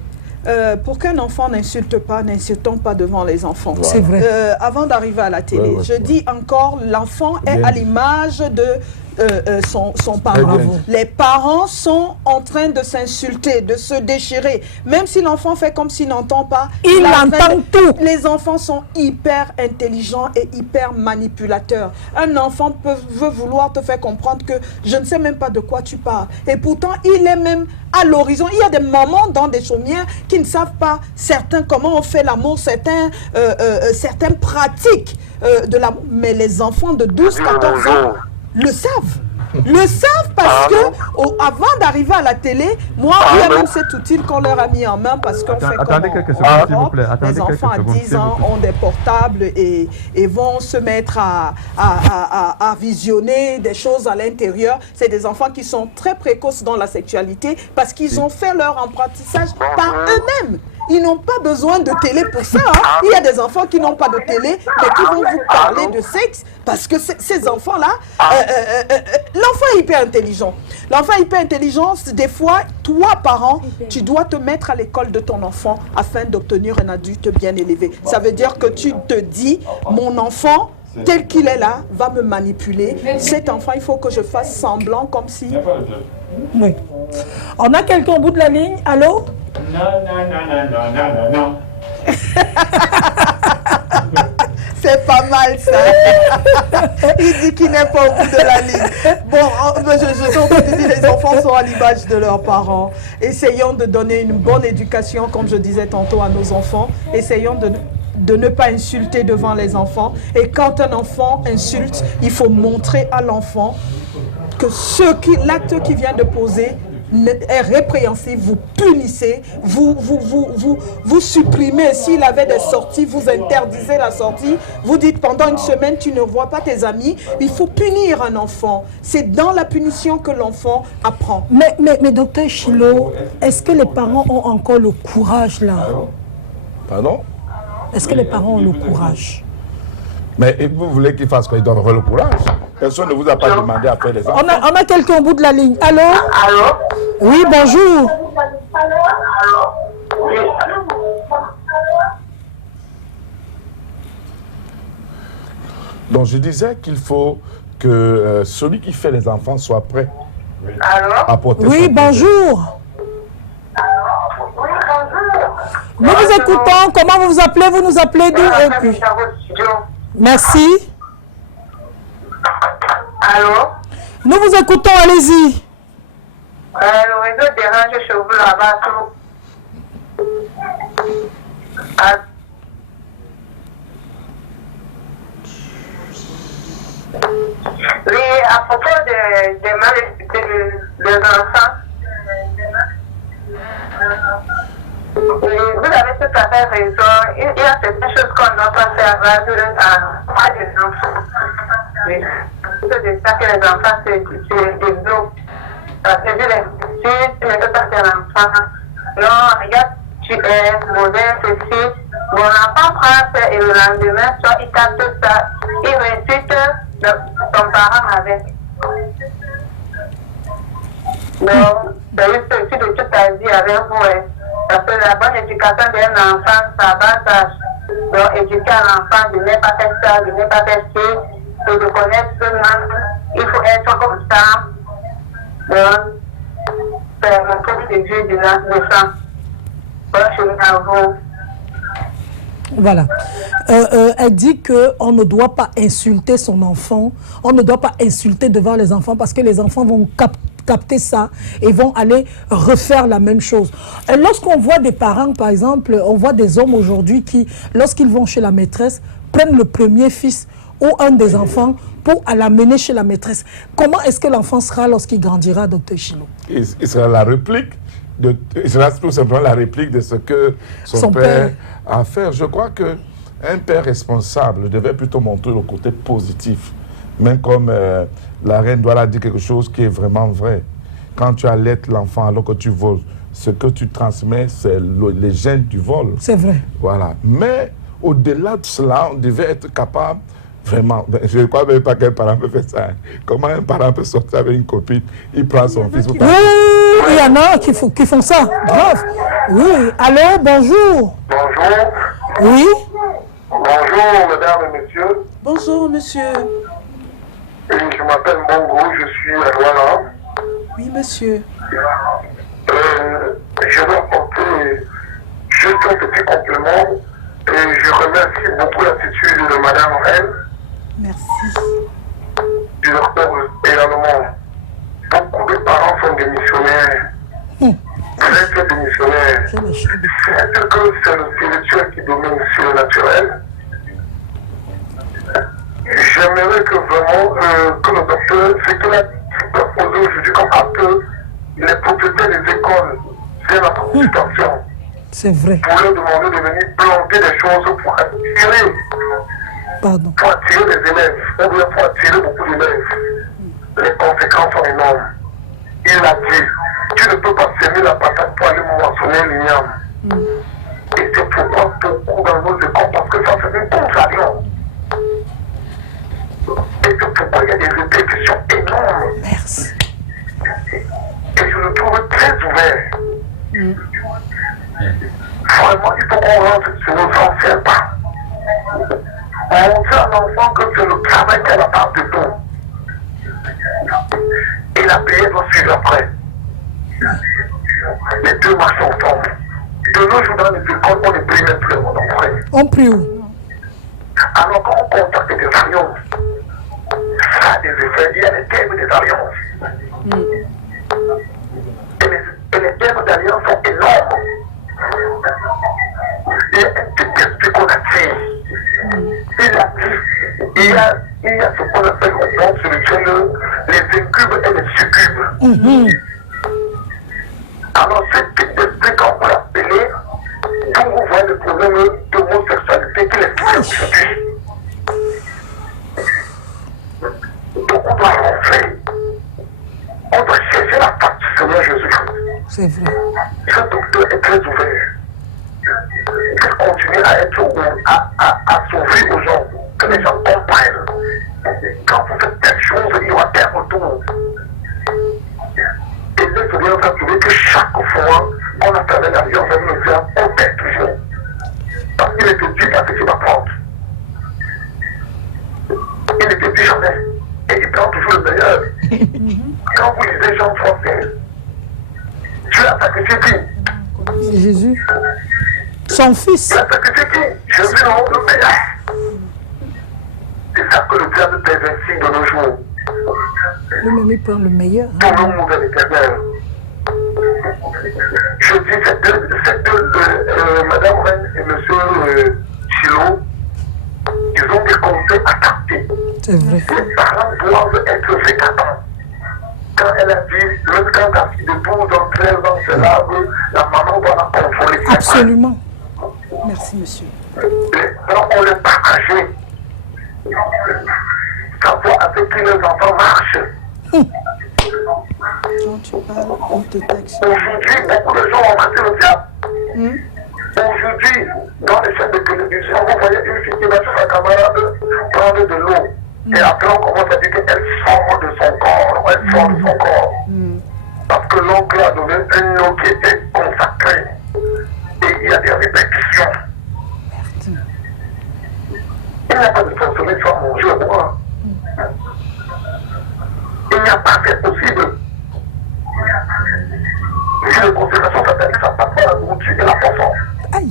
pour qu'un enfant n'insulte pas, n'insultons pas devant les enfants. Voilà. C'est vrai. Avant d'arriver à la télé, je dis encore, l'enfant est à l'image de son parent. Les parents sont en train de s'insulter, de se déchirer. Même si l'enfant fait comme s'il n'entend pas, il entend tout. Les enfants sont hyper intelligents et hyper manipulateurs. Un enfant veut vouloir te faire comprendre que je ne sais même pas de quoi tu parles. Et pourtant, il est même à l'horizon. Il y a des mamans dans des chaumières qui ne savent pas comment on fait l'amour, certaines pratiques de l'amour. Mais les enfants de 12-14 ans le savent. Le savent parce que avant d'arriver à la télé, moi, il y a même cet outil qu'on leur a mis en main parce qu'on fait attendez quelques secondes, s'il vous plaît. Les enfants à 10 ans ont des portables et vont se mettre à visionner des choses à l'intérieur. C'est des enfants qui sont très précoces dans la sexualité parce qu'ils ont fait leur apprentissage par eux-mêmes. Ils n'ont pas besoin de télé pour ça. Hein. Il y a des enfants qui n'ont pas de télé, mais qui vont vous parler de sexe parce que ces enfants-là, l'enfant est hyper intelligent. L'enfant est hyper intelligent, des fois, toi, parent, tu dois te mettre à l'école de ton enfant afin d'obtenir un adulte bien élevé. Ça veut dire que tu te dis, mon enfant, tel qu'il est là, va me manipuler. Cet enfant, il faut que je fasse semblant comme si... Oui. On a quelqu'un au bout de la ligne. Allô? Non. C'est pas mal ça. Il dit qu'il n'est pas au bout de la ligne. Bon, je dis les enfants sont à l'image de leurs parents. Essayons de donner une bonne éducation, comme je disais tantôt, à nos enfants. Essayons de ne pas insulter devant les enfants. Et quand un enfant insulte, il faut montrer à l'enfant que l'acte qu'il vient de poser est répréhensible, vous punissez, vous supprimez. S'il avait des sorties, vous interdisez la sortie. Vous dites pendant une semaine, tu ne vois pas tes amis. Il faut punir un enfant. C'est dans la punition que l'enfant apprend. Mais docteur Chilo, est-ce que les parents ont encore le courage là? Pardon? Est-ce que les parents ont le courage? Mais vous voulez qu'ils fassent quoi? Ils doivent avoir le courage. Personne ne vous a pas demandé à faire des enfants. On a quelqu'un au bout de la ligne. Allô? Allô? Oui, bonjour. Oui. Donc je disais qu'il faut que celui qui fait les enfants soit prêt Allô? à porter Oui, son bonjour. Oui, bonjour. Nous vous écoutons. Comment vous vous appelez? Vous nous appelez d'où? Et puis... Merci. Allô? Nous vous écoutons, allez-y. Le réseau dérange chez vous là-bas. Oui, à propos des mal des enfants, oui, vous avez tout à fait raison. Il y a certaines choses qu'on ne doit pas faire à des enfants. Oui. C'est de ça que les enfants se développent. Parce que si tu ne peux pas faire l'enfant, non, regarde, tu es mauvais, ceci. Mon enfant prend ça et le lendemain, soit il capte ça, il récite ton parent avec. Donc, c'est juste aussi de toute ta vie avec vous. Hein. Parce que la bonne éducation d'un enfant, ça base. Donc, éduquer un enfant, de ne pas faire ça, de ne pas faire ci, et de connaître seulement, il faut être comme ça. Donc, c'est mon point de vue de l'enfant. Bonne journée à vous. Voilà. Elle dit qu'on ne doit pas insulter son enfant, on ne doit pas insulter devant les enfants parce que les enfants vont capter ça et vont aller refaire la même chose. Lorsqu'on voit des parents, par exemple, on voit des hommes aujourd'hui qui, lorsqu'ils vont chez la maîtresse, prennent le premier fils ou un des enfants pour l'amener chez la maîtresse. Comment est-ce que l'enfant sera lorsqu'il grandira, docteur Chilo? Il sera la réplique. Il sera tout simplement la réplique de ce que son père a fait. Je crois qu'un père responsable devait plutôt montrer le côté positif. Même comme la reine Douala dit quelque chose qui est vraiment vrai. Quand tu allaites l'enfant alors que tu voles, ce que tu transmets, c'est les gènes du vol. C'est vrai. Voilà. Mais au-delà de cela, on devait être capable vraiment, je ne crois même pas qu'un parent peut faire ça. Comment un parent peut sortir avec une copine, il prend son fils. Oui, il y en a qui font ça. Grave. Oui. Allô, bonjour. Bonjour. Oui. Bonjour, mesdames et messieurs. Bonjour, monsieur. Je m'appelle Bongo, je suis à Douala. Oui, monsieur. Je vais apporter juste un petit complément et je remercie beaucoup l'attitude de madame Reine. Merci. Du docteur également. Beaucoup de parents sont démissionnaires. Très démissionnaires. C'est que c'est le spirituel qui domine sur le naturel. J'aimerais que vraiment que le docteur, c'est que la les propriétaires des écoles viennent à consultation. C'est vrai. Pour leur demander de venir planter des choses pour attirer. Pardon. Pour attirer les élèves, ou bien pour attirer beaucoup d'élèves. Les conséquences sont énormes. Il a dit, tu ne peux pas semer la patate pour aller moissonner l'igname. Et c'est pourquoi beaucoup dans nos écoles, parce que ça fait une contradiction. Et c'est pourquoi il y a des répercussions énormes. Merci. Et je le trouve très ouvert. Vraiment, il faut qu'on rentre sur nos anciens pas. Montrer à l'enfant que c'est le travail qu'elle a part de tout. Et la paix doit suivre après. Les deux marchent ensemble. De nos jours dans les écoles, on ne prie même plus mon enfant. On prie où? Alors quand on contacte des alliances, ça a des effets. Il y a les thèmes des alliances. Et les thèmes d'alliance sont énormes. Il y a un petit esprit qu'on attire. Il y a ce qu'on appelle au monde spirituel les incubes et les succubes. Alors ce type d'esprit, quand vous l'appelez, vous voyez le problème d'homosexualité qu'il est aujourd'hui. Donc on doit rentrer. On doit chercher la face du Seigneur Jésus-Christ. C'est vrai. Ce docteur est très ouvert. Il continue à être à s'ouvrir aux gens, que les gens comprennent. Quand vous faites quelque chose, il y aura un retour. Et le Seigneur va trouver que chaque fois qu'on a fait l'alliance avec le Seigneur, on perd toujours. Parce qu'il était dit à ce qu'il va prendre. Il n'était dit jamais. Et il prend toujours le meilleur. Quand vous lisez Jean 3:16, Dieu a sacrifié qui? C'est Jésus. Son fils. Il a sacrifié qui? Jésus le meilleur. C'est ça que le diable pervertit de nos jours. Lui-même, il prend le meilleur. Tout le monde est éternel. Je dis, cette deux Madame Reine et Monsieur Chilo, ils ont des conseils adaptés. C'est vrai. Les parents doivent être fréquentants. Quand elle a dit, même quand la fille de 12 ans, 13 ans se lave, la maman doit la contrôler. Absolument. Merci, monsieur. Les parents ont les partagé. Savoir avec qui les enfants marchent. Quand tu parles, on te texte. Aujourd'hui, beaucoup de gens ont raté le diable. Aujourd'hui, dans les chaînes de télévision, vous voyez une fille qui va sur sa camarade prendre de l'eau. Et après, on commence à dire qu'elle sort de son corps. Elle sort de son corps. Parce que l'oncle a donné un eau qui était consacré. Et il y a des répétitions. Il n'y a pas de sorcellerie soit manger au bois. Il n'y a pas, c'est possible. Si les conséquences sataniques, ça passe par la nourriture et la poisson. Aïe.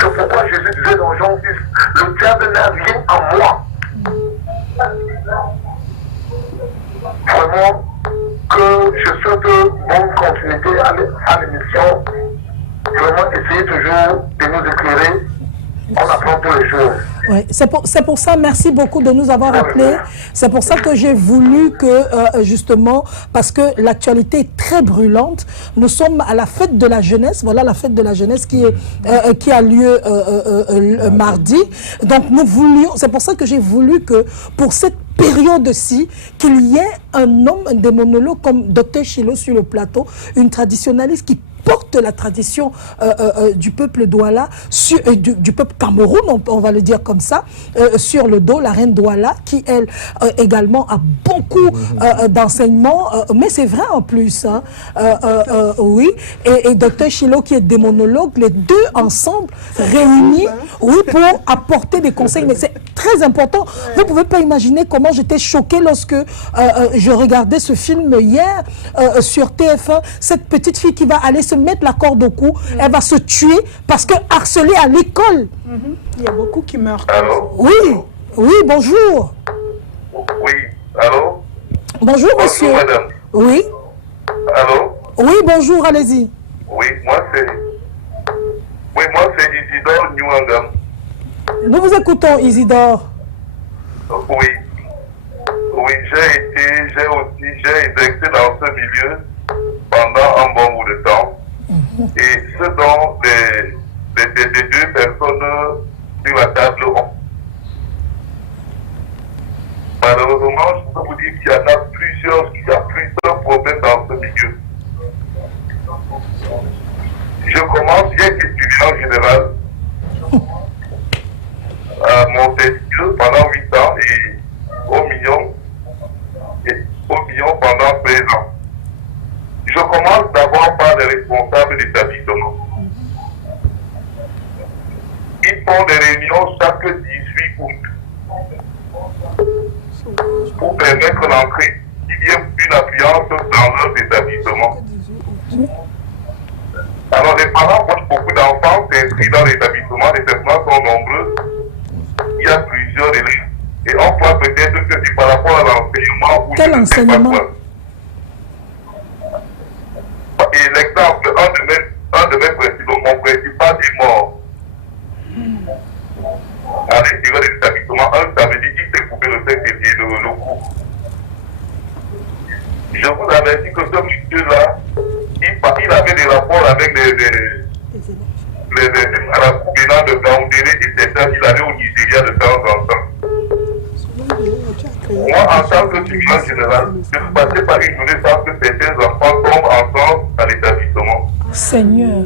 C'est pourquoi Jésus disait dans Jean 10, le diable n'a rien en moi. Vraiment, que je souhaite bonne continuité à l'émission. Vraiment, essayez toujours de nous éclairer. On apprend tous les jours. Oui, c'est pour ça, merci beaucoup de nous avoir appelés. C'est pour ça que j'ai voulu que, justement, parce que l'actualité est très brûlante, nous sommes à la fête de la jeunesse, voilà la fête de la jeunesse qui a lieu mardi. Donc nous voulions, c'est pour ça que j'ai voulu que pour cette période-ci, qu'il y ait un homme, un démonologue comme Dr Chilo sur le plateau, une traditionnaliste qui porte la tradition du peuple Douala, du peuple Cameroun, on va le dire comme ça, sur le dos, la reine Douala, qui elle également a beaucoup d'enseignements, mais c'est vrai en plus, hein, oui, et Dr Chilo qui est démonologue, les deux ensemble réunis, oui, pour apporter des conseils, mais c'est très important. Vous ne pouvez pas imaginer comment j'étais choquée lorsque je regardais ce film hier sur TF1, cette petite fille qui va aller se mettre la corde au cou, elle va se tuer parce que harcelée à l'école. Il y a beaucoup qui meurent. Allô? Oui, oui, bonjour. Oui, allô? Bonjour, monsieur. Bonjour, madame. Oui. Allô? Oui, bonjour, allez-y. Oui, moi c'est Isidore Nyuangam. Nous vous écoutons, Isidore. Oui. Oui, j'ai exercé dans milieu pendant un bon bout de temps. Et ce dont les deux personnes sur la table ont. Malheureusement, je peux vous dire qu'il y a plusieurs problèmes dans ce milieu. Je commence, j'ai été étudiant général à Montesquieu pendant 8 ans et au Million pendant 13 ans. Je commence d'abord par les responsables d'établissement. Ils font des réunions chaque 18 août pour permettre l'entrée, qu'il y ait une affluence dans leurs établissements. Alors les parents voient beaucoup d'enfants inscrits dans l'établissement, les établissements sont nombreux, il y a plusieurs élèves. Et on voit peut-être que c'est par rapport à l'enseignement ou quel enseignement? Et l'exemple, un de mes principaux, mon principal est mort. À l'intérieur de l'établissement, un samedi, il s'est coupé le sexe et le cou. Je vous avais dit que ce monsieur-là, il avait des rapports avec les venant de Gaoundéré et certains, il allait au Nigeria de temps en temps. Moi, en tant que étudiant général, je ne passais pas une journée sans que certains enfants tombent ensemble à l'établissement. Seigneur.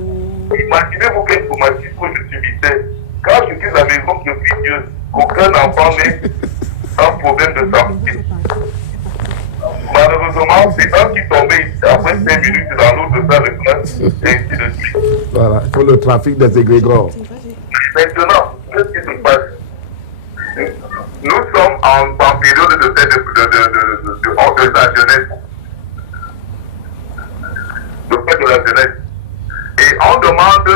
Imaginez-vous quel traumatisme je subissais. Quand je quitte la maison, je prie Dieu qu'aucun enfant n'ait un problème de santé. Malheureusement, c'est un qui tombait après 5 minutes dans l'autre de sa retraite, et ainsi de suite. Voilà, pour le trafic des égrégores. Maintenant, qu'est-ce qui se passe? Nous sommes en période de la jeunesse. De fête de la jeunesse. Et on demande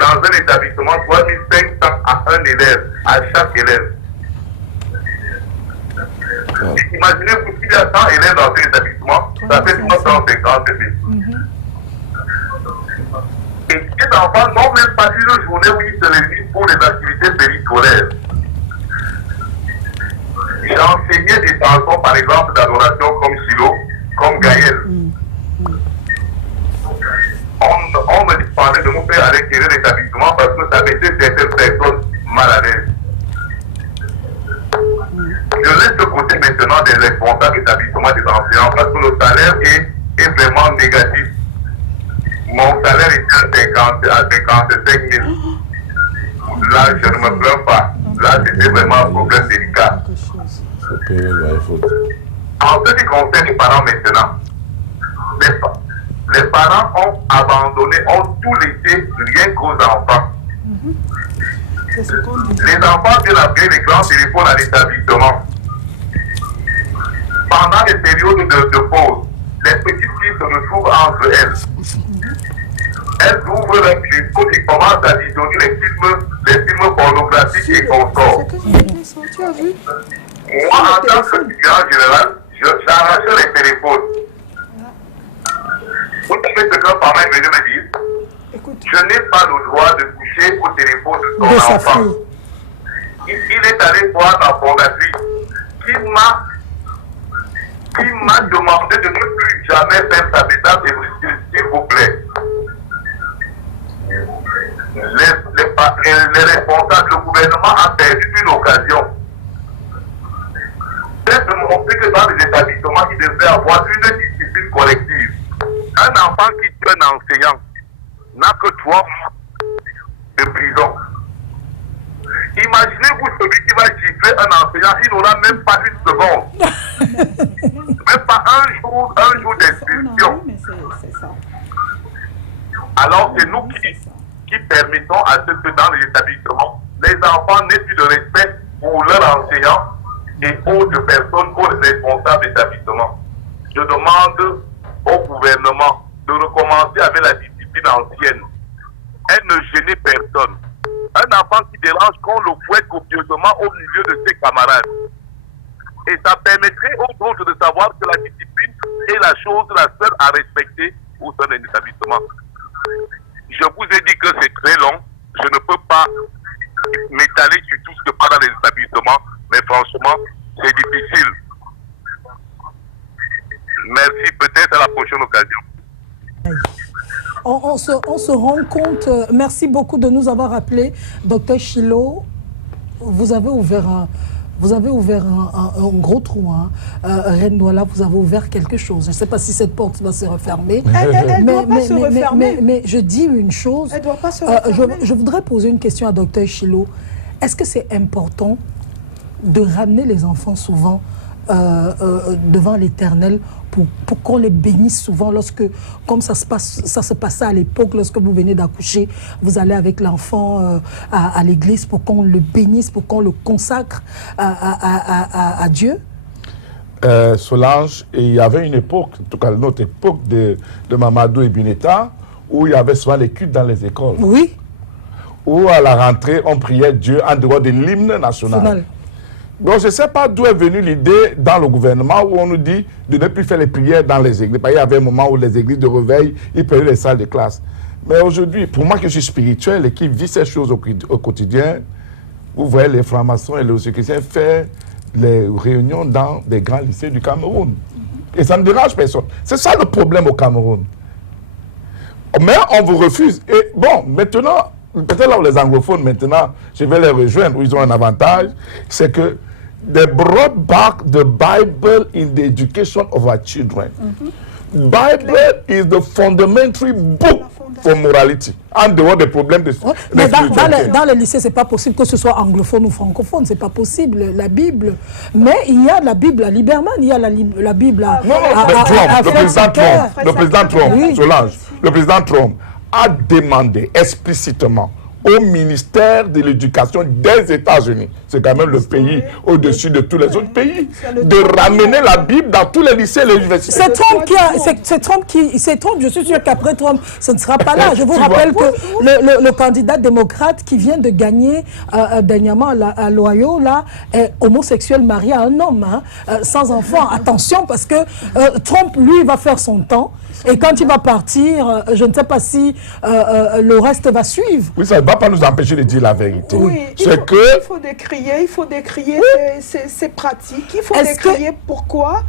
dans un établissement 3500 à un élève, à chaque élève. Imaginez-vous s'il y a 100 élèves dans un établissement, ça fait 350 élèves. Et ces enfants n'ont même pas une journée où ils se réunissent pour les activités périscolaires. J'ai enseigné des chansons, par exemple, d'adoration comme Silo, comme Gaël. On me demandait de nous faire à l'intérieur de l'établissement parce que ça mettait certaines personnes mal à l'aise. Je laisse de côté maintenant des responsables d'établissement des enseignants parce que le salaire est vraiment négatif. Mon salaire était à 55 000. Là, je ne me plains pas. Là, c'était vraiment un problème délicat. En ce qui concerne les parents maintenant, les parents ont abandonné, ont tout laissé rien qu'aux enfants. Les enfants viennent appeler les grands téléphones à l'établissement. Pendant les périodes de pause, les petites filles se retrouvent entre elles. Elles ouvrent leur téléphone et commencent à visionner les films pornographiques et consorts. Moi, en tant qu'étudiant général, j'arrachais les téléphones. Vous savez ce qu'un parent est venu me dire? Je n'ai pas le droit de toucher au téléphone de son enfant. Il est allé voir la fondatrice qui m'a demandé de ne plus jamais faire sa méthode, s'il vous plaît. Les responsables, le gouvernement a perdu une occasion. C'est de montrer que dans les établissements, il devrait avoir une discipline collective. Un enfant qui tue un enseignant n'a que 3 mois de prison. Imaginez-vous celui qui va gifler un enseignant, il n'aura même pas une seconde. Même pas un jour d'expulsion. Alors c'est nous qui permettons à ceux que dans les établissements, les enfants n'aient plus de respect pour leurs enseignants et autres personnes, pour les responsables d'établissement. Je demande au gouvernement de recommencer avec la discipline ancienne. Elle ne gênait personne. Un enfant qui dérange, qu'on le fouette copieusement au milieu de ses camarades. Et ça permettrait aux autres de savoir que la discipline est la chose la seule à respecter au sein d'un établissement. Je vous ai dit que c'est très long. Je ne peux pas m'étaler sur tout ce que passe dans les établissements, mais franchement, c'est difficile. Merci, peut-être à la prochaine prochaine occasion. On se rend compte, merci beaucoup de nous avoir appelés. Docteur Chilo, vous avez ouvert un gros trou. Reine Douala, vous avez ouvert quelque chose. Je ne sais pas si cette porte va se refermer. Elle ne doit pas se refermer. Mais je dis une chose. Elle ne doit pas se refermer. Je voudrais poser une question à Docteur Chilo. Est-ce que c'est important de ramener les enfants souvent devant l'Éternel pour qu'on les bénisse souvent comme ça se passait à l'époque, lorsque vous venez d'accoucher, vous allez avec l'enfant à l'église pour qu'on le bénisse, pour qu'on le consacre à Dieu? Solange, il y avait une époque, en tout cas notre époque de Mamadou et Bineta, où il y avait souvent les cultes dans les écoles. Oui. Où à la rentrée, on priait Dieu en dehors de l'hymne national. Donc, je ne sais pas d'où est venue l'idée dans le gouvernement où on nous dit de ne plus faire les prières dans les églises. Il y avait un moment où les églises de réveil, ils prenaient les salles de classe. Mais aujourd'hui, pour moi qui suis spirituel et qui vis ces choses au quotidien, vous voyez les francs-maçons et les chrétiens faire les réunions dans des grands lycées du Cameroun. Et ça ne dérange personne. C'est ça le problème au Cameroun. Mais on vous refuse. Et bon, maintenant, peut-être là où les anglophones, maintenant, je vais les rejoindre, où ils ont un avantage, c'est que they brought back the Bible in the education of our children. Bible is the fundamental book for morality. En dehors des problèmes de mais dans le lycée, c'est pas possible que ce soit anglophone ou francophone. C'est pas possible, la Bible. Mais il y a la Bible à Liberman, il y a la Bible à... le président Trump, Solange, le président Trump a demandé explicitement au ministère de l'Éducation des États-Unis, c'est quand même le pays au-dessus de tous les autres pays, de ramener la Bible dans tous les lycées et les universités. C'est Trump, je suis sûr qu'après Trump, ce ne sera pas là. Je vous rappelle que le candidat démocrate qui vient de gagner dernièrement à l'Ohio, là, est homosexuel marié à un homme, sans enfant. Attention, parce que Trump, lui, va faire son temps. Et quand il va partir, je ne sais pas si le reste va suivre. Oui, ça ne va pas nous empêcher de dire la vérité. Oui, il faut décrier ces pratiques. Il faut décrier pourquoi.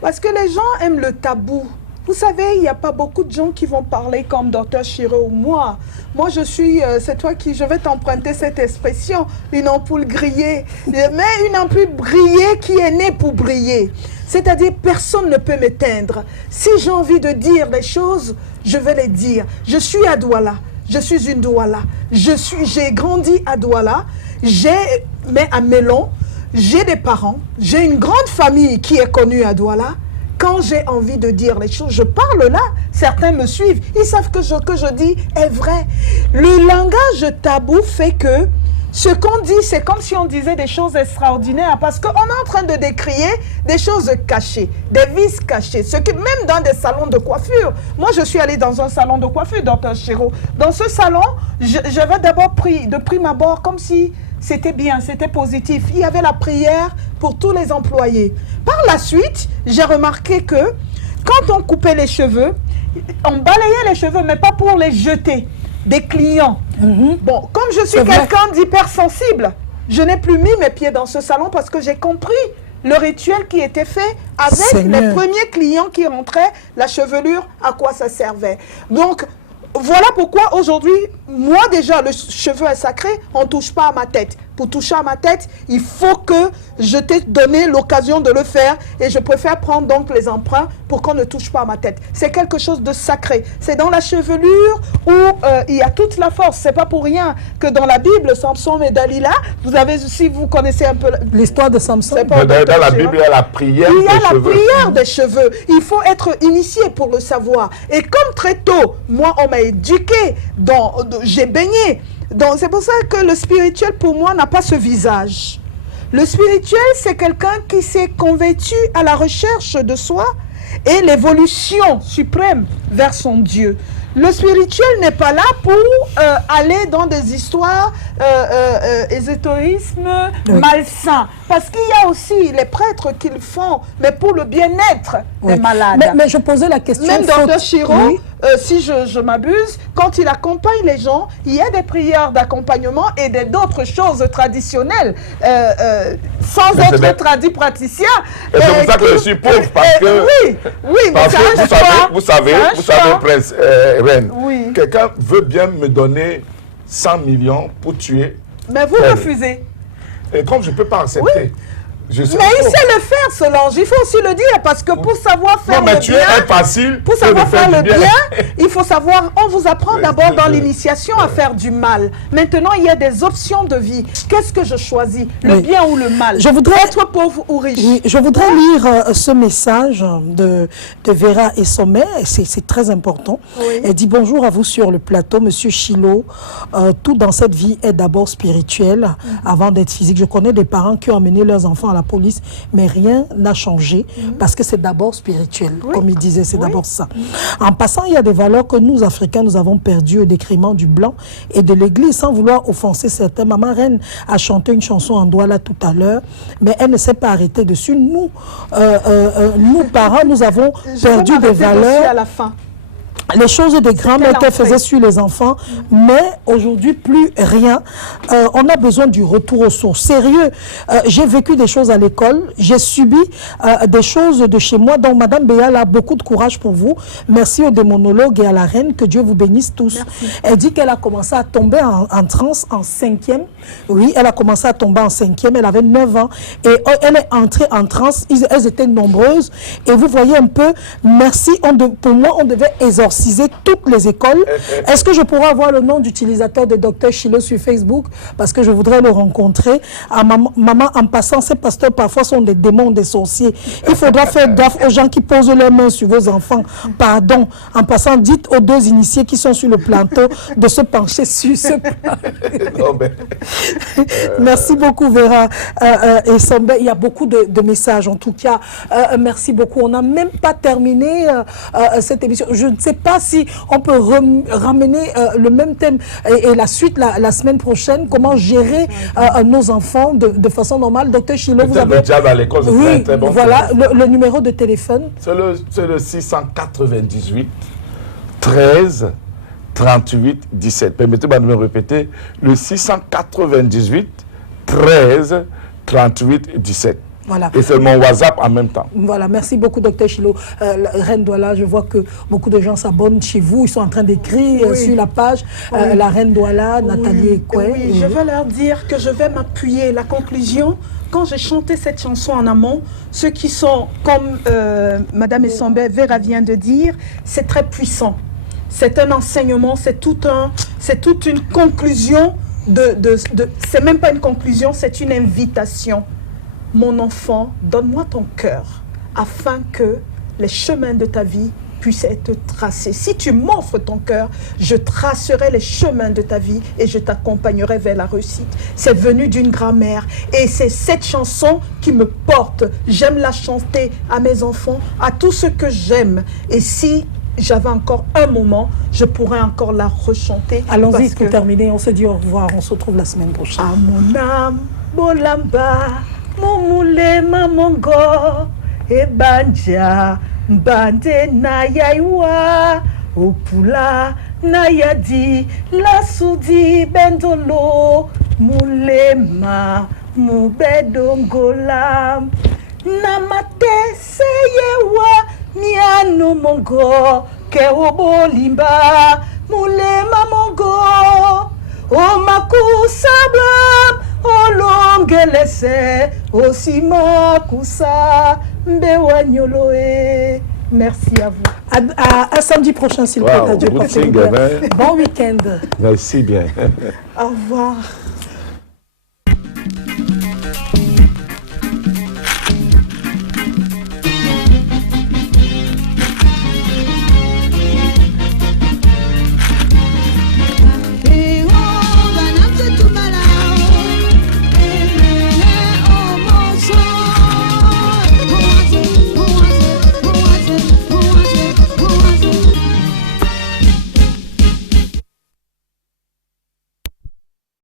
Parce que les gens aiment le tabou. Vous savez, il n'y a pas beaucoup de gens qui vont parler comme Dr Chiro ou moi. Moi, c'est toi je vais t'emprunter cette expression, une ampoule grillée. Mais une ampoule brillée qui est née pour briller. C'est-à-dire, personne ne peut m'éteindre. Si j'ai envie de dire les choses, je vais les dire. Je suis à Douala. Je suis une Douala. J'ai grandi à Douala. Mais à Mélon, j'ai des parents. J'ai une grande famille qui est connue à Douala. Quand j'ai envie de dire les choses, je parle là. Certains me suivent. Ils savent que ce que je dis est vrai. Le langage tabou fait que ce qu'on dit, c'est comme si on disait des choses extraordinaires parce qu'on est en train de décrier des choses cachées, des vices cachés. Même dans des salons de coiffure. Moi, je suis allée dans un salon de coiffure, Dr Chiro. Dans ce salon, j'avais d'abord pris de prime abord comme si c'était bien, c'était positif. Il y avait la prière pour tous les employés. Par la suite, j'ai remarqué que quand on coupait les cheveux, on balayait les cheveux, mais pas pour les jeter. Des clients. Bon, comme je suis quelqu'un d'hypersensible, je n'ai plus mis mes pieds dans ce salon parce que j'ai compris le rituel qui était fait avec les premiers clients qui rentraient, la chevelure, à quoi ça servait. Donc, voilà pourquoi aujourd'hui, moi déjà, le cheveu est sacré, on ne touche pas à ma tête. Pour toucher à ma tête, il faut que je t'ai donné l'occasion de le faire et je préfère prendre donc les emprunts pour qu'on ne touche pas à ma tête. C'est quelque chose de sacré. C'est dans la chevelure où il y a toute la force. C'est pas pour rien que dans la Bible, Samson et Dalila, vous avez, si vous connaissez un peu l'histoire de Samson. Dans la Bible, il y a la prière des cheveux. Il y a la prière des cheveux. Il faut être initié pour le savoir. Et comme très tôt, moi, on m'a éduqué, j'ai baigné. Donc c'est pour ça que le spirituel pour moi n'a pas ce visage. Le spirituel, c'est quelqu'un qui s'est converti à la recherche de soi et l'évolution suprême vers son Dieu. Le spirituel n'est pas là pour aller dans des histoires ésotérisme malsain. Parce qu'il y a aussi les prêtres qui le font, mais pour le bien-être des malades. Mais je posais la question. Même Dr Chiro, si je m'abuse, quand il accompagne les gens, il y a des prières d'accompagnement et d'autres choses traditionnelles, sans être praticien. Et c'est pour ça que je suis pauvre, parce que... Oui, mais ça reste pas. Vous savez, Prince Reine, oui. Quelqu'un veut bien me donner 100 millions pour tuer. Mais vous refusez. Et comme je ne peux pas accepter... Oui. Mais il sait le faire, Solange. Il faut aussi le dire, parce que pour savoir faire le bien, pour savoir faire le bien, il faut savoir, on vous apprend d'abord dans l'initiation à faire du mal. Maintenant, il y a des options de vie. Qu'est-ce que je choisis, le bien ou le mal? Je voudrais être pauvre ou riche. Oui, je voudrais lire ce message de Vera et Sommet. C'est très important. Oui. Elle dit bonjour à vous sur le plateau, Monsieur Chilo. Tout dans cette vie est d'abord spirituel avant d'être physique. Je connais des parents qui ont amené leurs enfants à la police, mais rien n'a changé parce que c'est d'abord spirituel, comme il disait, c'est d'abord ça. En passant, il y a des valeurs que nous, Africains, nous avons perdues au détriment du blanc et de l'Église, sans vouloir offenser certains. Maman Reine a chanté une chanson en Douala tout à l'heure, mais elle ne s'est pas arrêtée dessus. Nous, nous parents, nous avons perdu des valeurs. À la fin. Les choses de grand-mère qu'elle faisait sur les enfants, mais aujourd'hui, plus rien. On a besoin du retour aux sources. Sérieux, j'ai vécu des choses à l'école, j'ai subi des choses de chez moi, donc Madame Béal a beaucoup de courage pour vous. Merci aux démonologues et à la reine, que Dieu vous bénisse tous. Merci. Elle dit qu'elle a commencé à tomber en transe en 5e. Oui, elle a commencé à tomber en 5e, elle avait 9 ans, et elle est entrée en transe, elles étaient nombreuses, et vous voyez un peu, merci, pour moi, on devait exorciser toutes les écoles. Est-ce que je pourrais avoir le nom d'utilisateur de Dr Chilo sur Facebook? Parce que je voudrais le rencontrer. Ah, maman, en passant, ces pasteurs parfois sont des démons, des sorciers. Il faudra faire gaffe aux gens qui posent leurs mains sur vos enfants. Pardon. En passant, dites aux 2 initiés qui sont sur le plateau de se pencher sur ce plateau. Merci beaucoup, Vera et Sombe. Il y a beaucoup de messages, en tout cas. Merci beaucoup. On n'a même pas terminé cette émission. Je ne sais pas si on peut ramener le même thème et la suite la semaine prochaine. Comment gérer nos enfants de façon normale. Docteur Chilo, vous avez... Le à l'école, oui, très bon. Voilà, le numéro de téléphone. C'est le 698 13 38 17. Permettez-moi de me répéter. Le 698 13 38 17. Voilà. Et c'est mon WhatsApp en même temps. Voilà, merci beaucoup, Dr Chilo. Reine Douala, je vois que beaucoup de gens s'abonnent chez vous. Ils sont en train d'écrire sur la page. La Reine Douala, Nathalie Ekwe. Oui, je vais leur dire que je vais m'appuyer. La conclusion, quand j'ai chanté cette chanson en amont, ceux qui sont, comme Madame Essambé, Vera vient de dire, c'est très puissant. C'est un enseignement, c'est toute une conclusion c'est même pas une conclusion, c'est une invitation. Mon enfant, donne-moi ton cœur afin que les chemins de ta vie puissent être tracés. Si tu m'offres ton cœur, je tracerai les chemins de ta vie et je t'accompagnerai vers la réussite. C'est venu d'une grand-mère et c'est cette chanson qui me porte. J'aime la chanter à mes enfants, à tous ceux que j'aime. Et si j'avais encore un moment, je pourrais encore la rechanter. Allons-y pour terminer. On se dit au revoir. On se retrouve la semaine prochaine. À mon âme, Bolamba. Mumule mamongo ebanja mbande na yaiwa opula na yadi la sudi bendolo mulema mubedongola namate seyewa miano mongo ke obolimba mulema mongo o makusabla olongelese osima kusa mbewanyoloe. Merci à vous. À samedi prochain, s'il vous plaît. Bon week-end. Bon week-end. Merci bien. Au revoir.